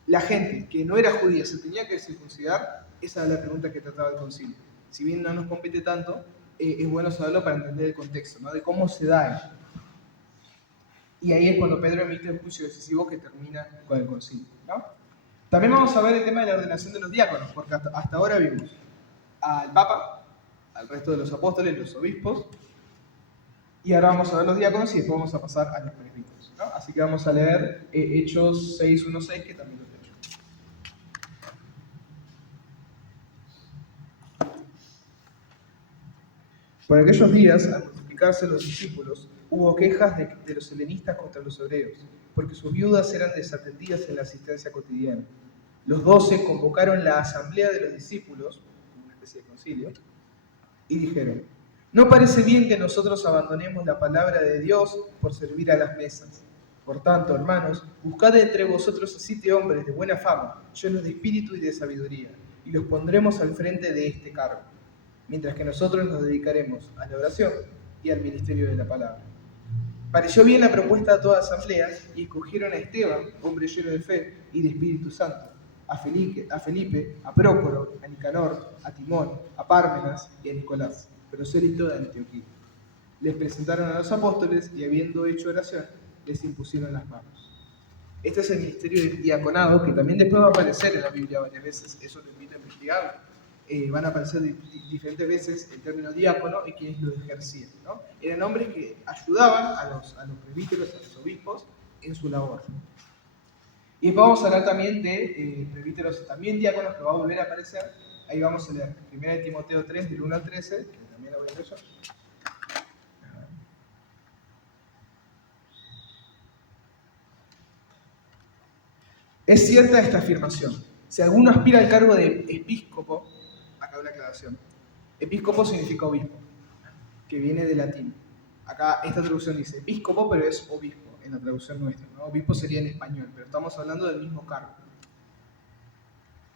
La gente que no era judía se tenía que circuncidar, esa es la pregunta que trataba el concilio. Si bien no nos compete tanto, es bueno saberlo para entender el contexto, ¿no? De cómo se da esto. Y ahí es cuando Pedro emite el juicio decisivo que termina con el concilio, ¿no? También vamos a ver el tema de la ordenación de los diáconos, porque hasta ahora vimos al Papa, al resto de los apóstoles, los obispos, y ahora vamos a ver los diáconos y después vamos a pasar a los presbíteros, ¿no? Así que vamos a leer Hechos 6:1-6, que también lo leo. Por aquellos días, al multiplicarse los discípulos, hubo quejas de los helenistas contra los hebreos, porque sus viudas eran desatendidas en la asistencia cotidiana. Los 12 convocaron la asamblea de los discípulos, una especie de concilio, y dijeron, no parece bien que nosotros abandonemos la palabra de Dios por servir a las mesas. Por tanto, hermanos, buscad entre vosotros a 7 hombres de buena fama, llenos de espíritu y de sabiduría, y los pondremos al frente de este cargo, mientras que nosotros nos dedicaremos a la oración y al ministerio de la palabra. Pareció bien la propuesta a toda asamblea y escogieron a Esteban, hombre lleno de fe y de Espíritu Santo, a Felipe, a Prócoro, a Nicanor, a Timón, a Pármenas y a Nicolás, prosélito de Antioquía. Les presentaron a los apóstoles y, habiendo hecho oración, les impusieron las manos. Este es el ministerio del diaconado, que también después va a aparecer en la Biblia varias veces, eso lo invito a investigar. Van a aparecer diferentes veces el término diácono y quienes lo ejercían, ¿no? Eran hombres que ayudaban a los presbíteros, a los obispos, en su labor. Y después vamos a hablar también de presbíteros, también diáconos, que va a volver a aparecer. Ahí vamos a leer 1 Timoteo 3, del 1 al 13, que también la voy a leer yo. Es cierta esta afirmación. Si alguno aspira al cargo de episcopo, acá una aclaración. Episcopo significa obispo, que viene de latín. Acá esta traducción dice episcopo, pero es obispo en la traducción nuestra, ¿no? Obispo sería en español, pero estamos hablando del mismo cargo.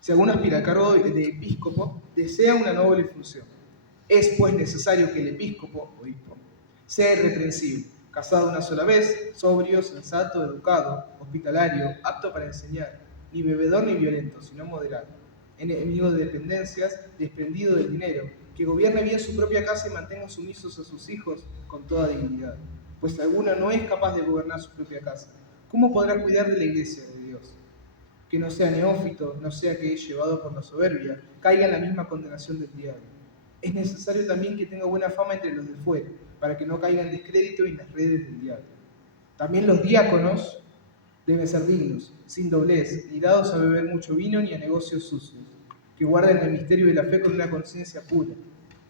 Si alguno aspira al cargo de episcopo, desea una noble función. Es pues necesario que el episcopo, obispo, sea irreprensible, casado una sola vez, sobrio, sensato, educado, hospitalario, apto para enseñar, ni bebedor ni violento, sino moderado, enemigo de dependencias, desprendido del dinero, que gobierne bien su propia casa y mantenga sumisos a sus hijos con toda dignidad. Pues si alguno no es capaz de gobernar su propia casa, ¿cómo podrá cuidar de la iglesia de Dios? Que no sea neófito, no sea que es llevado por la soberbia, caiga en la misma condenación del diablo. Es necesario también que tenga buena fama entre los de fuera, para que no caiga en descrédito y en las redes del diablo. También los diáconos deben ser dignos, sin doblez, ni dados a beber mucho vino ni a negocios sucios, que guarden el misterio de la fe con una conciencia pura.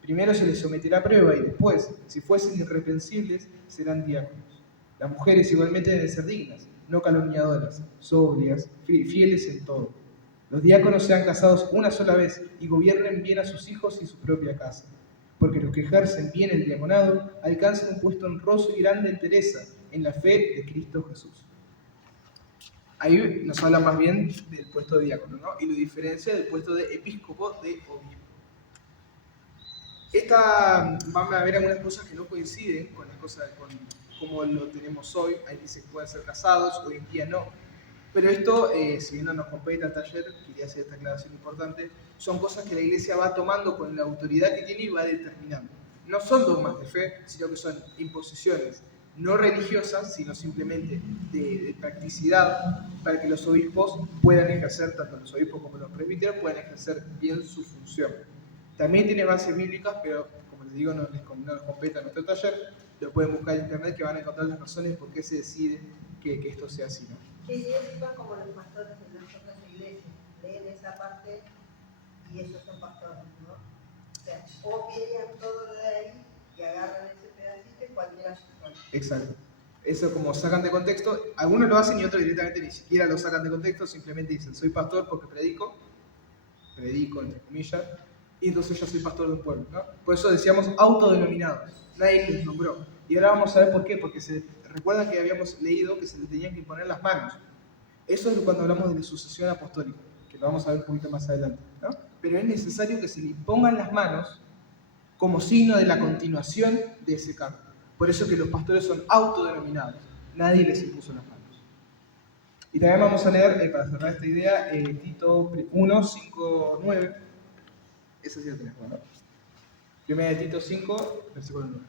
Primero se les someterá a prueba y después, si fuesen irreprensibles, serán diáconos. Las mujeres igualmente deben ser dignas, no calumniadoras, sobrias, fieles en todo. Los diáconos sean casados una sola vez y gobiernen bien a sus hijos y su propia casa, porque los que ejercen bien el diaconado alcanzan un puesto honroso y grande entereza en la fe de Cristo Jesús. Ahí nos habla más bien del puesto de diácono, ¿no? Y lo diferencia del puesto de episcopo de obispo. Van a haber algunas cosas que no coinciden con las cosas, con cómo lo tenemos hoy. Ahí dice que pueden ser casados, hoy en día no. Pero esto, si bien no nos compete al taller, quería hacer esta aclaración importante, son cosas que la Iglesia va tomando con la autoridad que tiene y va determinando. No son dogmas de fe, sino que son imposiciones no religiosas, sino simplemente de practicidad, para que los obispos puedan ejercer, tanto los obispos como los presbíteros, puedan ejercer bien su función. También tiene bases bíblicas, pero como les digo, no nos compete a nuestro taller. Lo pueden buscar en internet, que van a encontrar las razones por qué se decide que esto sea así, ¿no? Que ellos son como los pastores de las otras iglesias, leen esa parte y esos son pastores, ¿no? O sea, o pillan todo de ahí y agarran ese pedacito y cualquiera se pone. Exacto. Eso como sacan de contexto, algunos lo hacen y otros directamente ni siquiera lo sacan de contexto, simplemente dicen, soy pastor porque predico entre comillas, y entonces yo soy pastor de un pueblo, ¿no? Por eso decíamos autodenominados, nadie les nombró. Y ahora vamos a ver por qué, porque recuerdan que habíamos leído que se les tenían que imponer las manos. Eso es cuando hablamos de la sucesión apostólica, que lo vamos a ver un poquito más adelante, ¿no? Pero es necesario que se le impongan las manos como signo de la continuación de ese cargo. Por eso que los pastores son autodenominados, nadie les impuso las manos. Y también vamos a leer, para cerrar esta idea, Tito 1, 5, 9. Ese sí lo tenés, ¿no? Primera de Tito 5, versículo 9.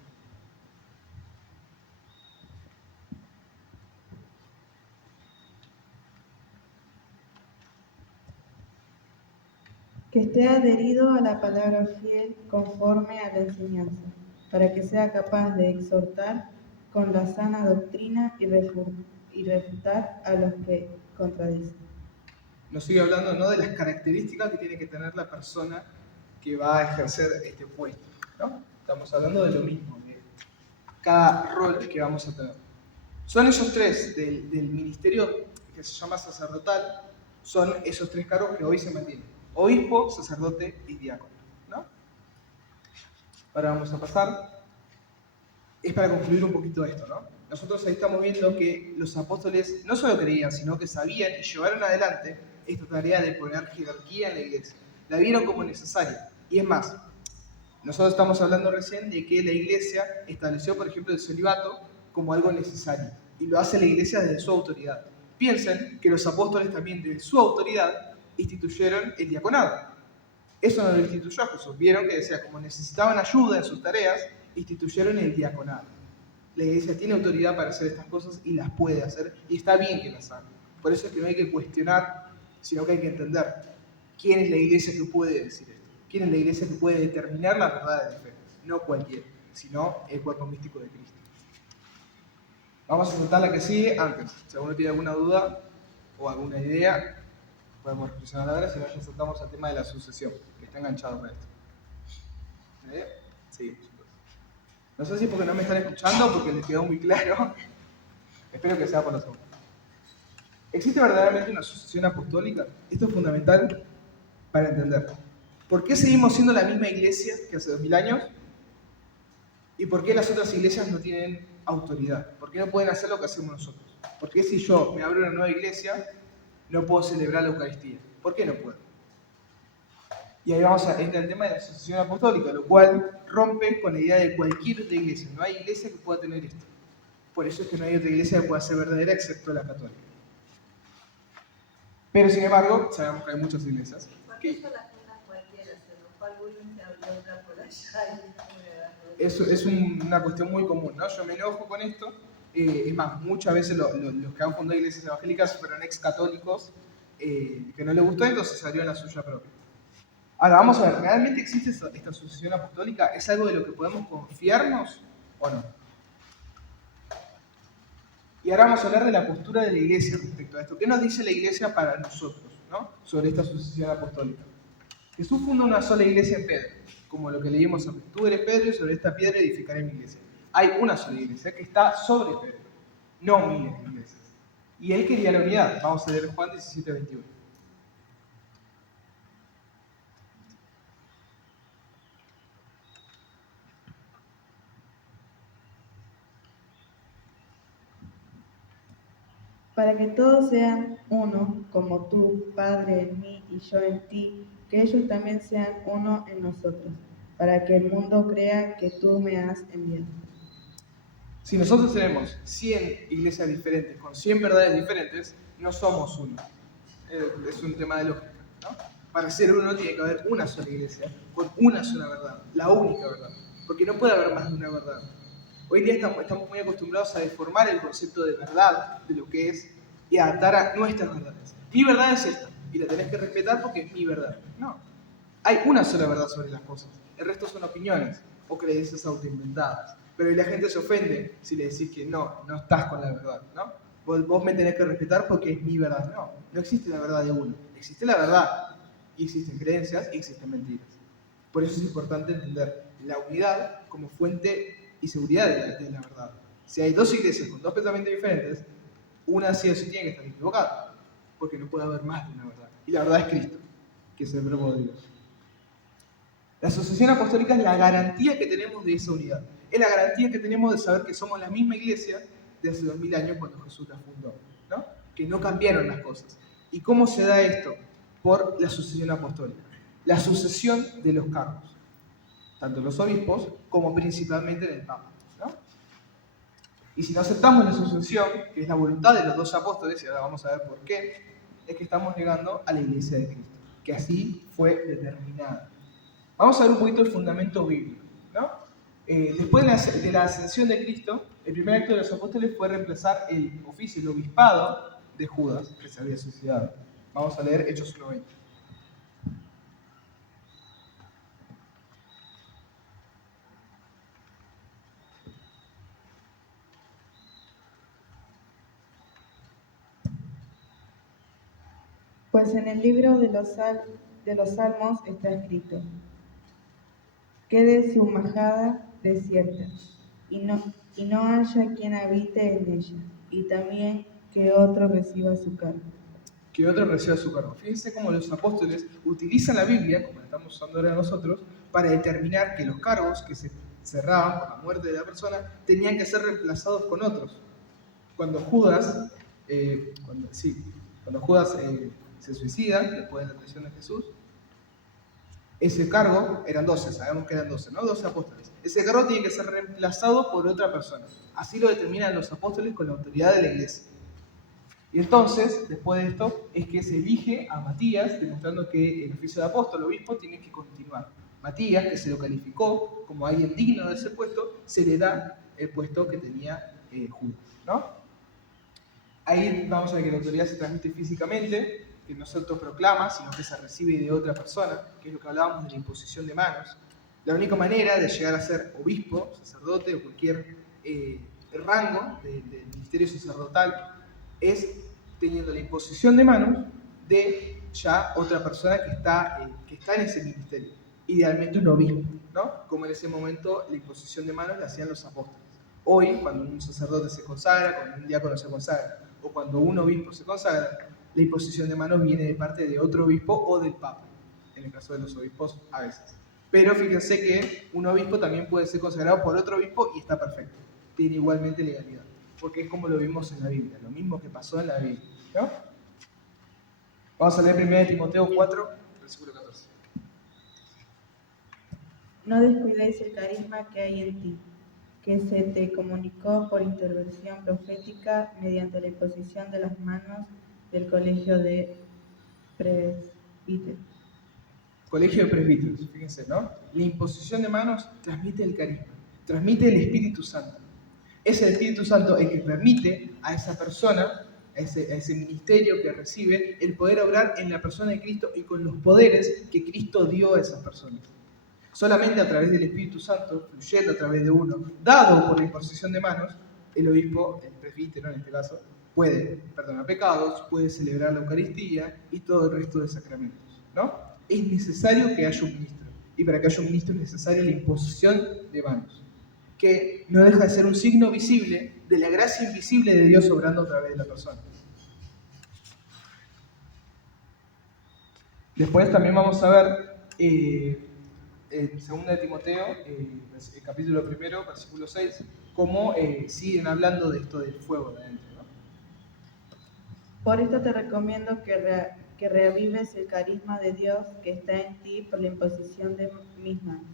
Que esté adherido a la palabra fiel conforme a la enseñanza, para que sea capaz de exhortar con la sana doctrina y refutar a los que contradicen. Nos sigue hablando, ¿no?, de las características que tiene que tener la persona que va a ejercer este puesto, ¿no? Estamos hablando de lo mismo, de cada rol que vamos a tener. Son esos tres del ministerio que se llama sacerdotal, son esos tres cargos que hoy se mantienen: obispo, sacerdote y diácono, ¿no? Ahora vamos a pasar. Es para concluir un poquito esto, ¿no? Nosotros ahí estamos viendo que los apóstoles no solo creían, sino que sabían y llevaron adelante esta tarea de poner jerarquía en la iglesia. La vieron como necesaria. Y es más, nosotros estamos hablando recién de que la iglesia estableció, por ejemplo, el celibato como algo necesario. Y lo hace la iglesia desde su autoridad. Piensen que los apóstoles también desde su autoridad instituyeron el diaconado. Eso no lo instituyó Jesús. Vieron que decía, como necesitaban ayuda en sus tareas, instituyeron el diaconado. La iglesia tiene autoridad para hacer estas cosas y las puede hacer, y está bien que las haga. Por eso es que no hay que cuestionar, sino que hay que entender quién es la iglesia que puede decir esto. Quién es la iglesia que puede determinar la verdad de fe. No cualquiera, sino el cuerpo místico de Cristo. Vamos a saltar la que sigue antes. Si alguno tiene alguna duda, o alguna idea, podemos reflexionar ahora, si no ya saltamos al tema de la sucesión, que está enganchado con esto. Sí. No sé si es porque no me están escuchando o porque les quedó muy claro. Espero que sea por los segundos. ¿Existe verdaderamente una sucesión apostólica? Esto es fundamental para entender. ¿Por qué seguimos siendo la misma iglesia que hace 2000 años? ¿Y por qué las otras iglesias no tienen autoridad? ¿Por qué no pueden hacer lo que hacemos nosotros? ¿Por qué si yo me abro una nueva iglesia, no puedo celebrar la Eucaristía? ¿Por qué no puedo? Y ahí vamos a entrar el tema de la sucesión apostólica, lo cual rompe con la idea de cualquier otra iglesia. No hay iglesia que pueda tener esto. Por eso es que no hay otra iglesia que pueda ser verdadera excepto la católica. Pero sin embargo, sabemos que hay muchas iglesias. Porque eso la funda cualquiera, se nos fue alguno y se abrió otra por allá. Eso es una cuestión muy común, ¿no? Yo me enojo con esto. Es más, muchas veces los que han fundado iglesias evangélicas fueron ex católicos que no les gustó, entonces se abrieron la suya propia. Ahora, vamos a ver, ¿realmente existe esta sucesión apostólica? ¿Es algo de lo que podemos confiarnos o no? Y ahora vamos a hablar de la postura de la iglesia respecto a esto. ¿Qué nos dice la iglesia para nosotros, ¿no? Sobre esta sucesión apostólica? Jesús funda una sola iglesia en Pedro, como lo que leímos antes. Tú eres Pedro y sobre esta piedra edificaré mi iglesia. Hay una sola iglesia que está sobre Pedro, no miles de iglesias. Y él quería la unidad. Vamos a leer Juan 17:21. Para que todos sean uno, como tú, Padre, en mí y yo en ti, que ellos también sean uno en nosotros, para que el mundo crea que tú me has enviado. Si nosotros tenemos 100 iglesias diferentes, con 100 verdades diferentes, no somos uno. Es un tema de lógica, ¿no? Para ser uno tiene que haber una sola iglesia, con una sola verdad, la única verdad. Porque no puede haber más de una verdad. Hoy día estamos muy acostumbrados a deformar el concepto de verdad, de lo que es, y a adaptar a nuestras verdades. Mi verdad es esta, y la tenés que respetar porque es mi verdad. No. Hay una sola verdad sobre las cosas. El resto son opiniones o creencias autoinventadas. Pero la gente se ofende si le decís que no estás con la verdad, ¿no? Vos me tenés que respetar porque es mi verdad. No existe la verdad de uno. Existe la verdad, y existen creencias y existen mentiras. Por eso es importante entender la unidad como fuente y seguridad de la verdad. Si hay dos iglesias con dos pensamientos diferentes, una sí o sí tiene que estar equivocada, porque no puede haber más de una verdad. Y la verdad es Cristo, que es el verbo de Dios. La sucesión apostólica es la garantía que tenemos de esa unidad. Es la garantía que tenemos de saber que somos la misma iglesia de hace 2000 años cuando Jesús la fundó, ¿no? Que no cambiaron las cosas. ¿Y cómo se da esto? Por la sucesión apostólica. La sucesión de los cargos, tanto los obispos como principalmente del Papa, ¿no? Y si no aceptamos la sucesión, que es la voluntad de los dos apóstoles, y ahora vamos a ver por qué, es que estamos negando a la iglesia de Cristo, que así fue determinada. Vamos a ver un poquito el fundamento bíblico, ¿no? Después de la ascensión de Cristo, el primer acto de los apóstoles fue reemplazar el oficio, el obispado de Judas, que se había suicidado. Vamos a leer Hechos 1:20. Pues en el libro de los Salmos está escrito: quede su majada desierta, y no haya quien habite en ella, y también que otro reciba su cargo. Que otro reciba su cargo. Fíjense cómo los apóstoles utilizan la Biblia, como la estamos usando ahora nosotros, para determinar que los cargos que se cerraban por la muerte de la persona tenían que ser reemplazados con otros. Cuando Judas, se suicida después de la traición de Jesús, ese cargo, eran 12, sabemos que eran 12, ¿no? 12 apóstoles. Ese cargo tiene que ser reemplazado por otra persona. Así lo determinan los apóstoles con la autoridad de la iglesia. Y entonces, después de esto, es que se elige a Matías, demostrando que el oficio de apóstol, obispo, tiene que continuar. Matías, que se lo calificó como alguien digno de ese puesto, se le da el puesto que tenía Judas, ¿no? Ahí vamos a ver que la autoridad se transmite físicamente, que no se autoproclama, sino que se recibe de otra persona, que es lo que hablábamos de la imposición de manos. La única manera de llegar a ser obispo, sacerdote o cualquier rango del ministerio sacerdotal es teniendo la imposición de manos de ya otra persona que está en ese ministerio, idealmente un obispo, ¿no? Como en ese momento la imposición de manos la hacían los apóstoles. Hoy, cuando un sacerdote se consagra, cuando un diácono se consagra, o cuando un obispo se consagra, la imposición de manos viene de parte de otro obispo o del papa, en el caso de los obispos a veces. Pero fíjense que un obispo también puede ser consagrado por otro obispo y está perfecto, tiene igualmente legalidad, porque es como lo vimos en la Biblia, lo mismo que pasó en la Biblia, ¿no? Vamos a leer 1 Timoteo 4, versículo 14. No descuidéis el carisma que hay en ti, que se te comunicó por intervención profética mediante la imposición de las manos del colegio de presbíteros. Colegio de presbíteros, fíjense, ¿no? La imposición de manos transmite el carisma, transmite el Espíritu Santo. Es el Espíritu Santo el que permite a esa persona, a ese ministerio que recibe, el poder obrar en la persona de Cristo y con los poderes que Cristo dio a esas personas. Solamente a través del Espíritu Santo, fluyendo a través de uno, dado por la imposición de manos, el obispo, el presbítero en este caso, puede perdonar pecados, puede celebrar la Eucaristía y todo el resto de sacramentos, ¿no? Es necesario que haya un ministro, y para que haya un ministro es necesaria la imposición de manos, que no deja de ser un signo visible de la gracia invisible de Dios obrando a través de la persona. Después también vamos a ver en 2 Timoteo, el capítulo 1, versículo 6, cómo siguen hablando de esto del fuego de adentro, ¿no? Por esto te recomiendo que reavives el carisma de Dios que está en ti por la imposición de mis manos.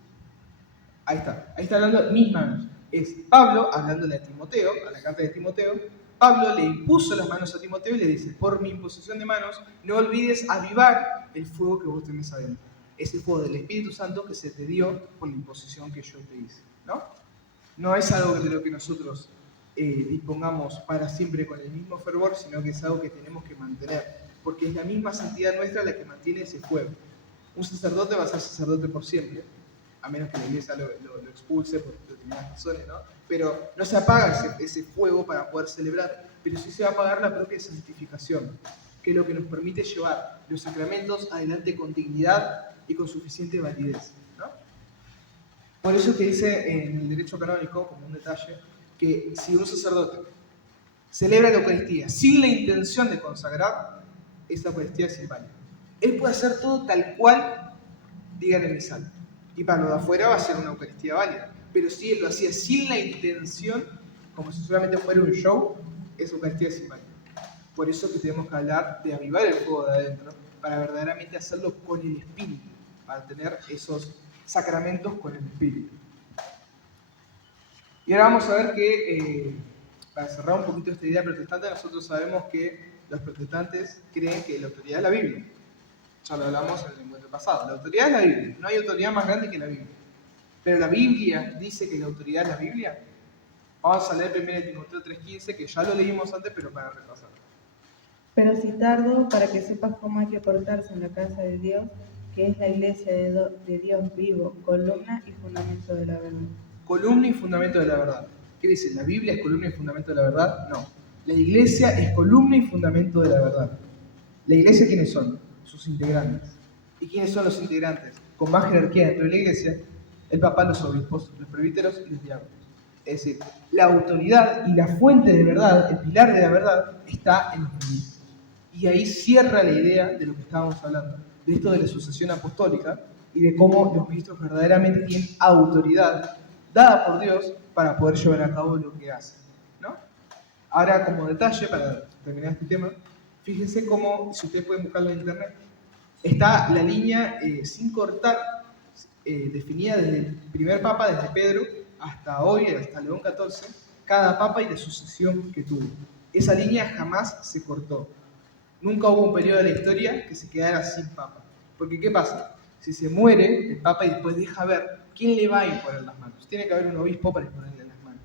Ahí está hablando de mis manos. Es Pablo hablándole a Timoteo, a la carta de Timoteo. Pablo le impuso las manos a Timoteo y le dice, por mi imposición de manos, no olvides avivar el fuego que vos tenés adentro. Ese fuego del Espíritu Santo que se te dio por la imposición que yo te hice, ¿no? No es algo de lo que nosotros dispongamos para siempre con el mismo fervor, sino que es algo que tenemos que mantener, porque es la misma santidad nuestra la que mantiene ese fuego. Un sacerdote va a ser sacerdote por siempre, a menos que la iglesia lo expulse por determinadas razones, ¿no? Pero no se apaga ese fuego para poder celebrar, pero sí se va a apagar la propia santificación, que es lo que nos permite llevar los sacramentos adelante con dignidad y con suficiente validez, ¿no? Por eso que dice en el derecho canónico, como un detalle, que si un sacerdote celebra la Eucaristía sin la intención de consagrar, esa Eucaristía es inválida. Él puede hacer todo tal cual digan en misal, y para lo de afuera va a ser una Eucaristía válida. Pero si él lo hacía sin la intención, como si solamente fuera un show, esa Eucaristía es inválida. Por eso que tenemos que hablar de avivar el fuego de adentro, para verdaderamente hacerlo con el Espíritu, para tener esos sacramentos con el Espíritu. Y ahora vamos a ver que, para cerrar un poquito esta idea protestante, nosotros sabemos que los protestantes creen que la autoridad es la Biblia. Ya lo hablamos en el encuentro pasado. La autoridad es la Biblia. No hay autoridad más grande que la Biblia. Pero la Biblia dice que la autoridad es la Biblia. Vamos a leer 1 Timoteo 3:15, que ya lo leímos antes, pero para repasar. Pero si tardo, para que sepas cómo hay que portarse en la casa de Dios, que es la iglesia de Dios vivo, columna y fundamento de la verdad. Columna y fundamento de la verdad. ¿Qué dice? ¿La Biblia es columna y fundamento de la verdad? No. La iglesia es columna y fundamento de la verdad. ¿La iglesia quiénes son? Sus integrantes. ¿Y quiénes son los integrantes? Con más jerarquía dentro de la iglesia, el papa, los obispos, los presbíteros y los diáconos. Es decir, la autoridad y la fuente de verdad, el pilar de la verdad, está en los ministros. Y ahí cierra la idea de lo que estábamos hablando, de esto de la sucesión apostólica y de cómo los ministros verdaderamente tienen autoridad dada por Dios para poder llevar a cabo lo que hacen, ¿no? Ahora, como detalle, para terminar este tema, fíjense cómo, si ustedes pueden buscarlo en internet, está la línea sin cortar, definida desde el primer papa, desde Pedro, hasta hoy, hasta León XIV, cada papa y la sucesión que tuvo. Esa línea jamás se cortó. Nunca hubo un periodo de la historia que se quedara sin papa. Porque, ¿qué pasa? Si se muere el papa y después deja ver, ¿quién le va a imponer las manos? Tiene que haber un obispo para imponerle las manos.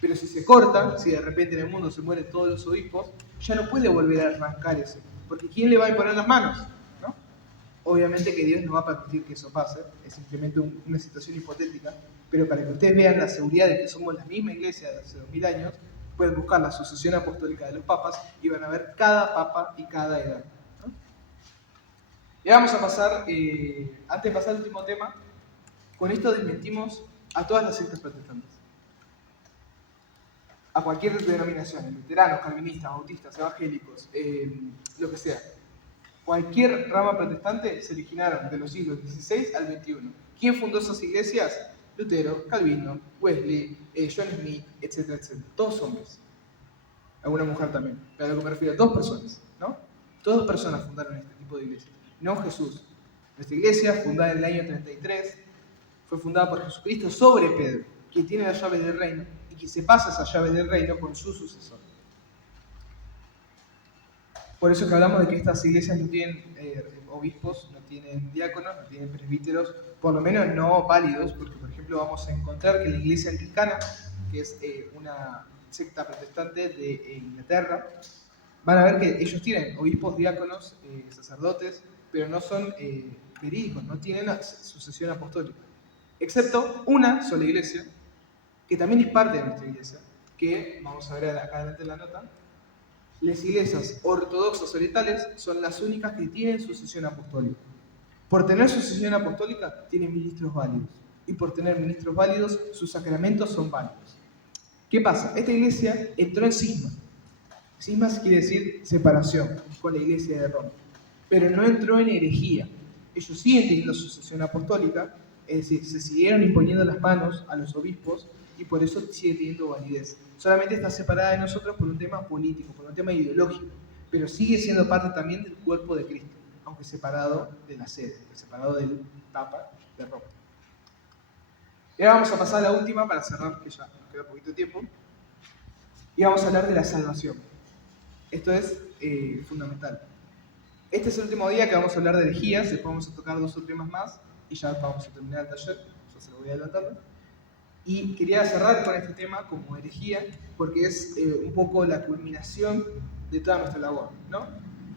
Pero si se corta, si de repente en el mundo se mueren todos los obispos, ya no puede volver a arrancar eso. Porque ¿quién le va a imponer las manos? ¿No? Obviamente que Dios no va a permitir que eso pase, es simplemente una situación hipotética, pero para que ustedes vean la seguridad de que somos la misma iglesia de hace 2000 años, pueden buscar la sucesión apostólica de los papas y van a ver cada papa y cada edad, ¿no? Y vamos a pasar, antes de pasar al último tema, con esto desmentimos a todas las sectas protestantes. A cualquier denominación, luteranos, calvinistas, bautistas, evangélicos, lo que sea. Cualquier rama protestante se originaron de los siglos XVI al XXI. ¿Quién fundó esas iglesias? Lutero, Calvino, Wesley, John Smith, etcétera, etcétera. Todos hombres. Alguna mujer también. Pero a lo que me refiero, dos personas, ¿no? Dos personas fundaron este tipo de iglesias. No Jesús. Nuestra iglesia, fundada en el año 33, fue fundada por Jesucristo sobre Pedro, quien tiene la llave del reino y que se pasa esa llave del reino con su sucesor. Por eso que hablamos de que estas iglesias no tienen obispos, no tienen diáconos, no tienen presbíteros, por lo menos no válidos, porque por ejemplo vamos a encontrar que la iglesia anglicana, que es una secta protestante de Inglaterra, van a ver que ellos tienen obispos, diáconos, sacerdotes, pero no son verídicos, no tienen sucesión apostólica. Excepto una sola iglesia, que también es parte de nuestra iglesia, que vamos a ver acá adelante en la nota. Las iglesias ortodoxas orientales son las únicas que tienen sucesión apostólica. Por tener sucesión apostólica, tienen ministros válidos. Y por tener ministros válidos, sus sacramentos son válidos. ¿Qué pasa? Esta iglesia entró en cisma. Cisma quiere decir separación con la iglesia de Roma. Pero no entró en herejía. Ellos siguen teniendo sucesión apostólica, es decir, se siguieron imponiendo las manos a los obispos y por eso sigue teniendo validez. Solamente está separada de nosotros por un tema político, por un tema ideológico, pero sigue siendo parte también del cuerpo de Cristo, aunque separado de la sede, separado del Papa de Roma. Y ahora vamos a pasar a la última para cerrar, que ya nos queda poquito tiempo, y vamos a hablar de la salvación. Esto es fundamental. Este es el último día que vamos a hablar de herejías, después vamos a tocar 2 o temas más y ya vamos a terminar el taller, ya se lo voy adelantando. Y quería cerrar con este tema como herejía, porque es un poco la culminación de toda nuestra labor, ¿no?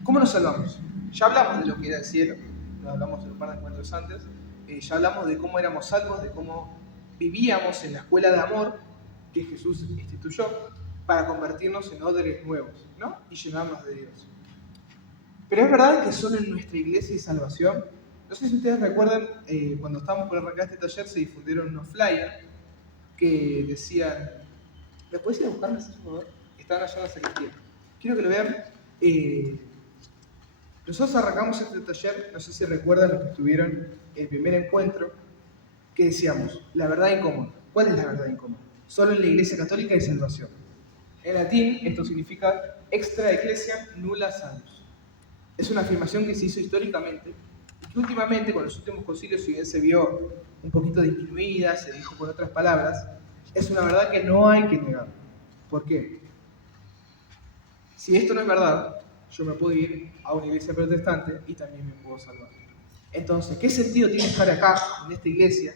¿Cómo nos salvamos? Ya hablamos de lo que era el cielo, lo hablamos en un par de encuentros antes, ya hablamos de cómo éramos salvos, de cómo vivíamos en la escuela de amor que Jesús instituyó para convertirnos en odres nuevos, ¿no? Y llenarnos de Dios. Pero es verdad que solo en nuestra iglesia hay salvación. No sé si ustedes recuerdan, cuando estábamos por arrancar este taller se difundieron unos flyers que decían, ¿me puedes ir a buscarlas, por favor? Están allá en la sacristía. Quiero que lo vean. Nosotros arrancamos este taller, no sé si recuerdan los que estuvieron el primer encuentro, que decíamos, la verdad incómoda. ¿Cuál es la verdad incómoda? Solo en la Iglesia Católica hay salvación. En latín esto significa extra ecclesia nulla salus. Es una afirmación que se hizo históricamente y que últimamente con los últimos concilios, si bien se vio un poquito disminuida, se dijo con otras palabras, es una verdad que no hay que negar. ¿Por qué? Si esto no es verdad, yo me puedo ir a una iglesia protestante y también me puedo salvar. Entonces, ¿qué sentido tiene estar acá, en esta iglesia,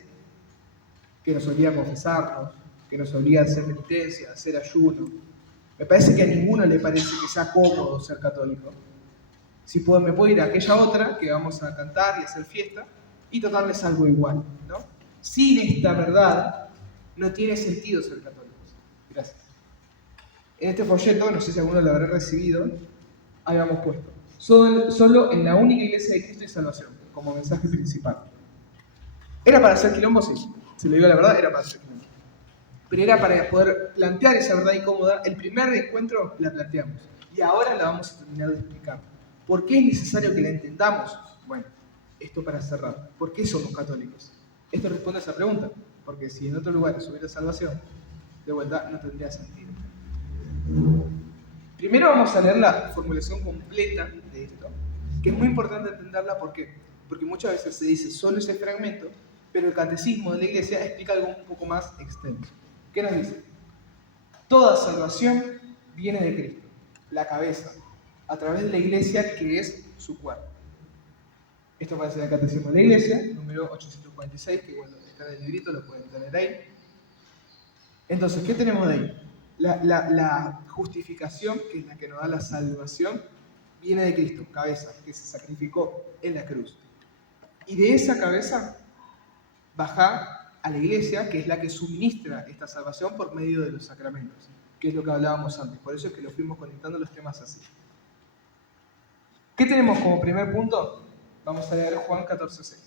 que nos obliga a confesarnos, que nos obliga a hacer penitencia, a hacer ayuno? Me parece que a ninguno le parece que sea cómodo ser católico. Si me puedo ir a aquella otra, que vamos a cantar y hacer fiesta, y tocarles algo igual, ¿no? Sin esta verdad, no tiene sentido ser católicos. Gracias. En este folleto, no sé si alguno lo habrá recibido, habíamos puesto, solo en la única iglesia de Cristo hay salvación, como mensaje principal. ¿Era para hacer quilombo? Sí. Si le digo la verdad, era para hacer quilombo. Pero era para poder plantear esa verdad incómoda. El primer encuentro la planteamos, y ahora la vamos a terminar de explicar. ¿Por qué es necesario que la entendamos? Bueno, esto para cerrar. ¿Por qué somos católicos? Esto responde a esa pregunta, porque si en otro lugar hubiera salvación, de vuelta no tendría sentido. Primero vamos a leer la formulación completa de esto, que es muy importante entenderla. ¿Por qué? Porque muchas veces se dice solo ese fragmento, pero el catecismo de la iglesia explica algo un poco más extenso. ¿Qué nos dice? Toda salvación viene de Cristo, la cabeza, a través de la iglesia que es su cuerpo. Esto aparece en el catecismo de la iglesia, número 846, que igual está en el librito, lo pueden tener ahí. Entonces, ¿qué tenemos de ahí? La justificación, que es la que nos da la salvación, viene de Cristo, cabeza, que se sacrificó en la cruz. Y de esa cabeza baja a la iglesia, que es la que suministra esta salvación por medio de los sacramentos. que es lo que hablábamos antes. Por eso es que lo fuimos conectando los temas así. ¿Qué tenemos como primer punto? Vamos a leer Juan 14:6.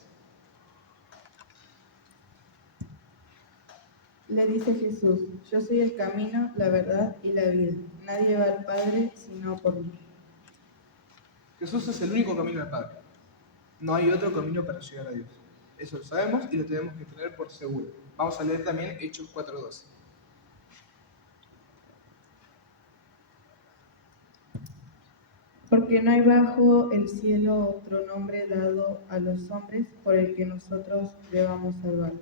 Le dice Jesús: yo soy el camino, la verdad y la vida. Nadie va al Padre sino por mí. Jesús es el único camino al Padre. No hay otro camino para llegar a Dios. Eso lo sabemos y lo tenemos que tener por seguro. Vamos a leer también Hechos 4:12. Porque no hay bajo el cielo otro nombre dado a los hombres por el que nosotros debamos salvarnos.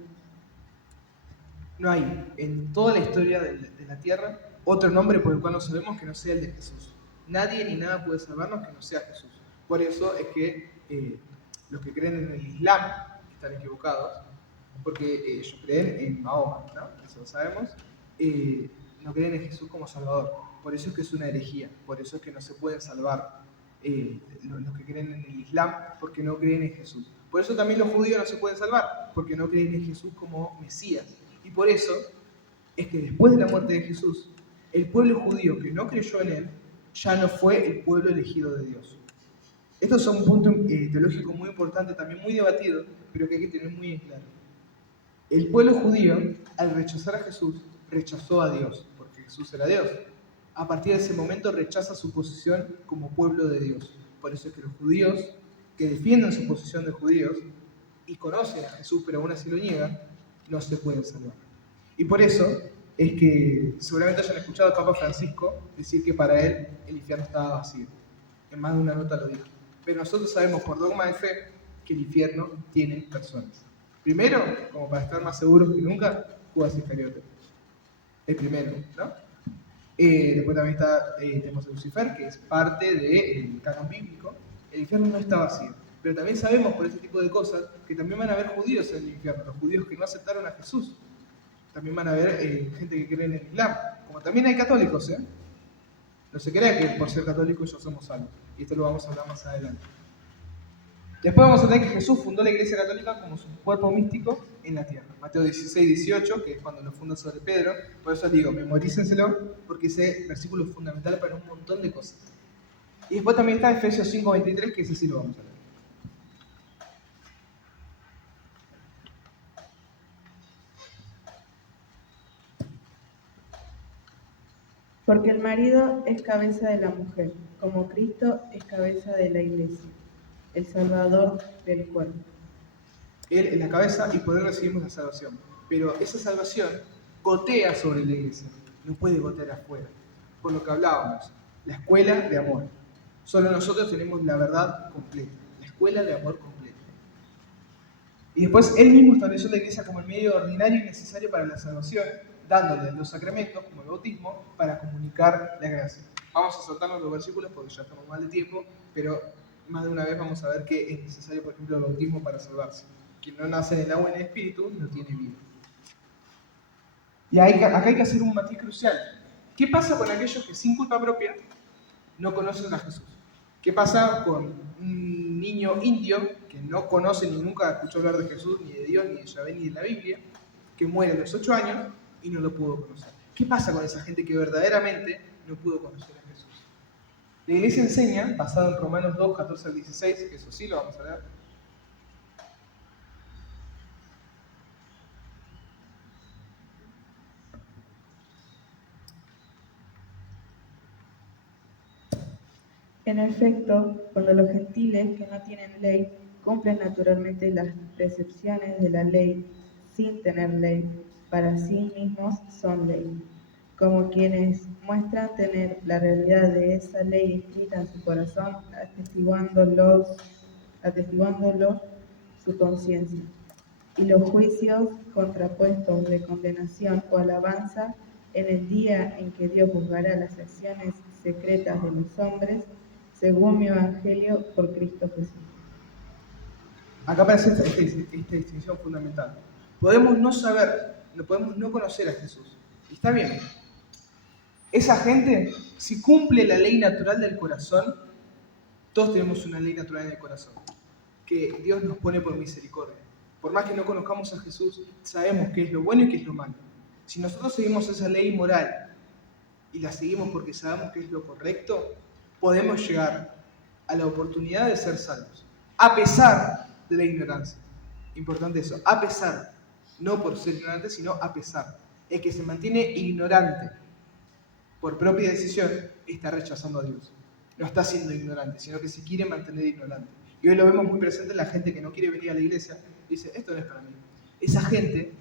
No hay en toda la historia de la tierra otro nombre por el cual nos salvemos que no sea el de Jesús. Nadie ni nada puede salvarnos que no sea Jesús. Por eso es que los que creen en el Islam están equivocados, porque ellos creen en Mahoma, ¿no? Eso lo sabemos. No creen en Jesús como Salvador. Por eso es que es una herejía. Por eso es que no se pueden salvar los que creen en el Islam, porque no creen en Jesús. Por eso también los judíos no se pueden salvar, porque no creen en Jesús como Mesías. Y por eso es que después de la muerte de Jesús, el pueblo judío que no creyó en él ya no fue el pueblo elegido de Dios. Esto es un punto teológico muy importante, también muy debatido, pero que hay que tener muy en claro. El pueblo judío, al rechazar a Jesús, rechazó a Dios, porque Jesús era Dios. A partir de ese momento rechaza su posición como pueblo de Dios. Por eso es que los judíos, que defienden su posición de judíos y conocen a Jesús, pero aún así lo niegan, no se pueden salvar. Y por eso es que seguramente hayan escuchado al Papa Francisco decir que para él el infierno estaba vacío. En más de una nota lo dijo. Pero nosotros sabemos por dogma de fe que el infierno tiene personas. Primero, como para estar más seguros que nunca, Judas Iscariote. El primero, ¿no? Después también tenemos a Lucifer, que es parte del canon bíblico. El infierno no está vacío. Pero también sabemos por ese tipo de cosas que también van a haber judíos en el infierno, los judíos que no aceptaron a Jesús. También van a haber gente que cree en el Islam, como también hay católicos, ¿eh? No se crea que por ser católicos ya somos salvos. Y esto lo vamos a hablar más adelante. Después vamos a tener que Jesús fundó la Iglesia Católica como su cuerpo místico en la tierra. Mateo 16:18, que es cuando lo funda sobre Pedro. Por eso digo, memorícenselo, porque ese versículo es fundamental para un montón de cosas. Y después también está Efesios 5:23, que ese sí lo vamos a leer. Porque el marido es cabeza de la mujer, como Cristo es cabeza de la iglesia, el Salvador del cuerpo. Él es la cabeza y por él recibimos la salvación. Pero esa salvación gotea sobre la iglesia, no puede gotear afuera. Por lo que hablábamos, la escuela de amor. Solo nosotros tenemos la verdad completa, la escuela de amor completa. Y después él mismo estableció la iglesia como el medio ordinario y necesario para la salvación, dándole los sacramentos, como el bautismo, para comunicar la gracia. Vamos a saltarnos los versículos porque ya estamos mal de tiempo, pero más de una vez vamos a ver que es necesario, por ejemplo, el bautismo para salvarse. Quien no nace en el agua y en el espíritu no tiene vida. Y acá hay que hacer un matiz crucial. ¿Qué pasa con aquellos que sin culpa propia no conocen a Jesús? ¿Qué pasa con un niño indio que no conoce ni nunca escuchó hablar de Jesús, ni de Dios, ni de Yahvé, ni de la Biblia, que muere a los 8 años y no lo pudo conocer? ¿Qué pasa con esa gente que verdaderamente no pudo conocer a Jesús? La iglesia enseña, basado en Romanos 2, 14 al 16, que eso sí lo vamos a leer. En efecto, cuando los gentiles que no tienen ley cumplen naturalmente las precepciones de la ley sin tener ley, para sí mismos son ley, como quienes muestran tener la realidad de esa ley escrita en su corazón, atestiguándolo su conciencia. Y los juicios contrapuestos de condenación o alabanza en el día en que Dios juzgará las acciones secretas de los hombres, según mi evangelio por Cristo Jesús. Acá aparece esta distinción fundamental. Podemos no saber, podemos no conocer a Jesús. Y está bien. Esa gente, si cumple la ley natural del corazón, todos tenemos una ley natural en el corazón, que Dios nos pone por misericordia. Por más que no conozcamos a Jesús, sabemos qué es lo bueno y qué es lo malo. Si nosotros seguimos esa ley moral y la seguimos porque sabemos que es lo correcto, podemos llegar a la oportunidad de ser salvos, a pesar de la ignorancia. Importante eso, a pesar, no por ser ignorante, sino a pesar. El que se mantiene ignorante por propia decisión está rechazando a Dios. No está siendo ignorante, sino que se quiere mantener ignorante. Y hoy lo vemos muy presente en la gente que no quiere venir a la iglesia, dice, esto no es para mí. Esa gente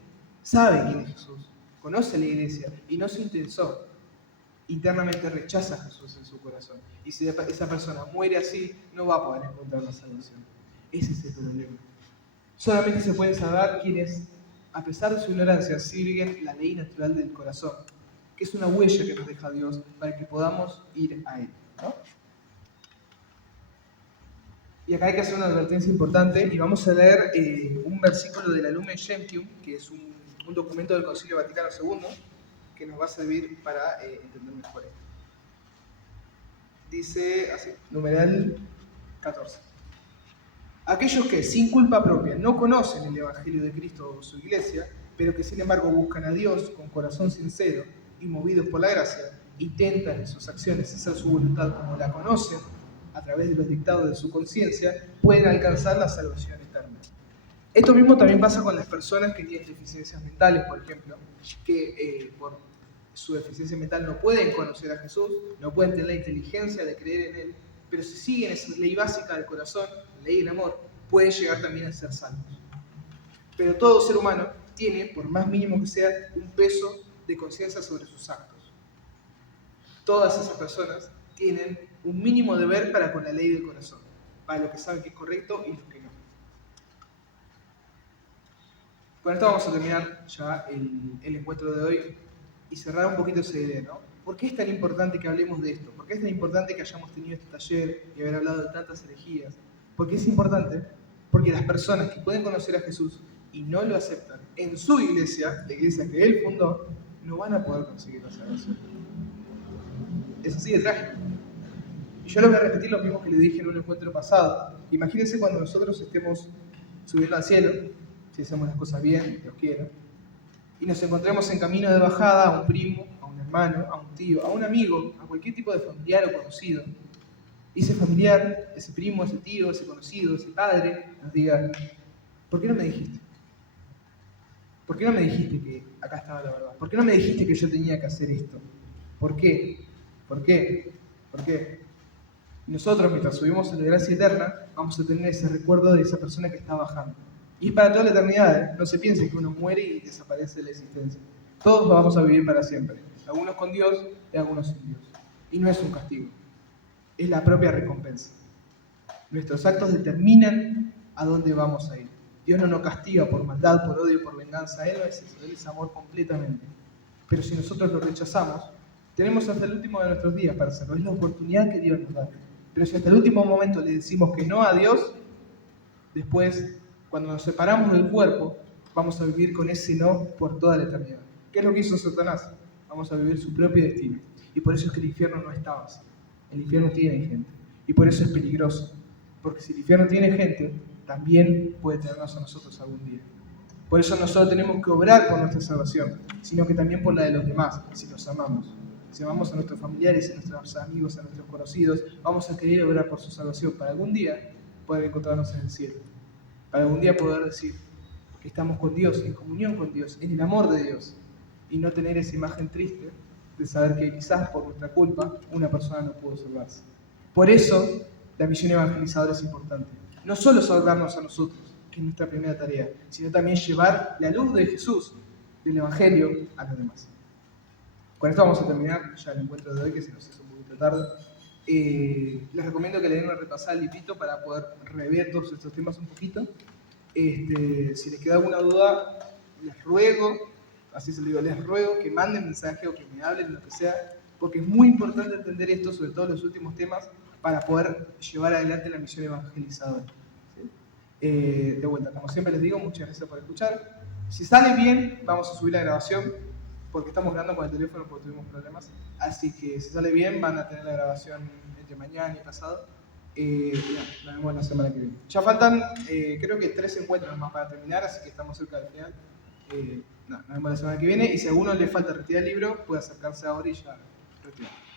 sabe quién es Jesús, conoce la iglesia y no se interesó. Internamente rechaza a Jesús en su corazón. Y si esa persona muere así, no va a poder encontrar la salvación. Ese es el problema. Solamente se pueden salvar quienes, a pesar de su ignorancia, siguen la ley natural del corazón, que es una huella que nos deja Dios para que podamos ir a Él, ¿no? Y acá hay que hacer una advertencia importante y vamos a leer un versículo de la Lumen Gentium, que es un documento del Concilio Vaticano II, que nos va a servir para entender mejor esto. Dice así, numeral 14. Aquellos que, sin culpa propia, no conocen el Evangelio de Cristo o su Iglesia, pero que sin embargo buscan a Dios con corazón sincero y movidos por la gracia, intentan en sus acciones hacer su voluntad como la conocen, a través de los dictados de su conciencia, pueden alcanzar la salvación eterna. Esto mismo también pasa con las personas que tienen deficiencias mentales, por ejemplo, que por su deficiencia mental no pueden conocer a Jesús, no pueden tener la inteligencia de creer en Él, pero si siguen esa ley básica del corazón, la ley del amor, pueden llegar también a ser salvos. Pero todo ser humano tiene, por más mínimo que sea, un peso de conciencia sobre sus actos. Todas esas personas tienen un mínimo deber para con la ley del corazón, para lo que saben que es correcto y lo que no. Con esto vamos a terminar ya el encuentro de hoy y cerrar un poquito esa idea, ¿no? ¿Por qué es tan importante que hablemos de esto? ¿Por qué es tan importante que hayamos tenido este taller y haber hablado de tantas herejías? ¿Por qué es importante? Porque las personas que pueden conocer a Jesús y no lo aceptan en su iglesia, la iglesia que Él fundó, no van a poder conseguir la salvación. Es así de trágico. Y yo les voy a repetir lo mismo que le dije en un encuentro pasado. Imagínense cuando nosotros estemos subiendo al cielo, si hacemos las cosas bien, Dios quiera, y nos encontremos en camino de bajada a un primo, a un hermano, a un tío, a un amigo, a cualquier tipo de familiar o conocido. Y ese familiar, ese primo, ese tío, ese conocido, ese padre, nos diga, ¿por qué no me dijiste? ¿Por qué no me dijiste que acá estaba la verdad? ¿Por qué no me dijiste que yo tenía que hacer esto? ¿Por qué? ¿Por qué? ¿Por qué? Nosotros, mientras subimos a la gracia eterna, vamos a tener ese recuerdo de esa persona que está bajando. Y para toda la eternidad, ¿eh? No se piense que uno muere y desaparece de la existencia. Todos lo vamos a vivir para siempre. Algunos con Dios y algunos sin Dios. Y no es un castigo, es la propia recompensa. Nuestros actos determinan a dónde vamos a ir. Dios no nos castiga por maldad, por odio, por venganza. Él no es eso, Él es amor completamente. Pero si nosotros lo rechazamos, tenemos hasta el último de nuestros días para hacerlo. Es la oportunidad que Dios nos da. Pero si hasta el último momento le decimos que no a Dios, después, cuando nos separamos del cuerpo, vamos a vivir con ese no por toda la eternidad. ¿Qué es lo que hizo Satanás? Vamos a vivir su propio destino. Y por eso es que el infierno no está vacío. El infierno tiene gente. Y por eso es peligroso. Porque si el infierno tiene gente, también puede tenernos a nosotros algún día. Por eso no solo tenemos que obrar por nuestra salvación, sino que también por la de los demás, si los amamos. Si amamos a nuestros familiares, a nuestros amigos, a nuestros conocidos, vamos a querer obrar por su salvación para algún día poder encontrarnos en el cielo. Para algún día poder decir que estamos con Dios, en comunión con Dios, en el amor de Dios. Y no tener esa imagen triste de saber que quizás por nuestra culpa una persona no pudo salvarse. Por eso la misión evangelizadora es importante. No solo salvarnos a nosotros, que es nuestra primera tarea, sino también llevar la luz de Jesús, del Evangelio, a los demás. Con esto vamos a terminar ya el encuentro de hoy, que se nos hizo un poquito tarde. Les recomiendo que le den una repasada al librito para poder rever todos estos temas un poquito. Si les queda alguna duda, les ruego, así se lo digo, les ruego que manden mensaje o que me hablen, lo que sea, porque es muy importante entender esto, sobre todo los últimos temas, para poder llevar adelante la misión evangelizadora. ¿Sí? De vuelta, como siempre les digo, muchas gracias por escuchar. Si sale bien, vamos a subir la grabación, porque estamos grabando con el teléfono porque tuvimos problemas. Así que si sale bien, van a tener la grabación entre mañana y pasado. Nos vemos la semana que viene. Ya faltan, creo que 3 encuentros más para terminar, así que estamos cerca del final. Nos vemos la semana que viene. Y si a alguno le falta retirar el libro, puede acercarse ahora y ya Retiro.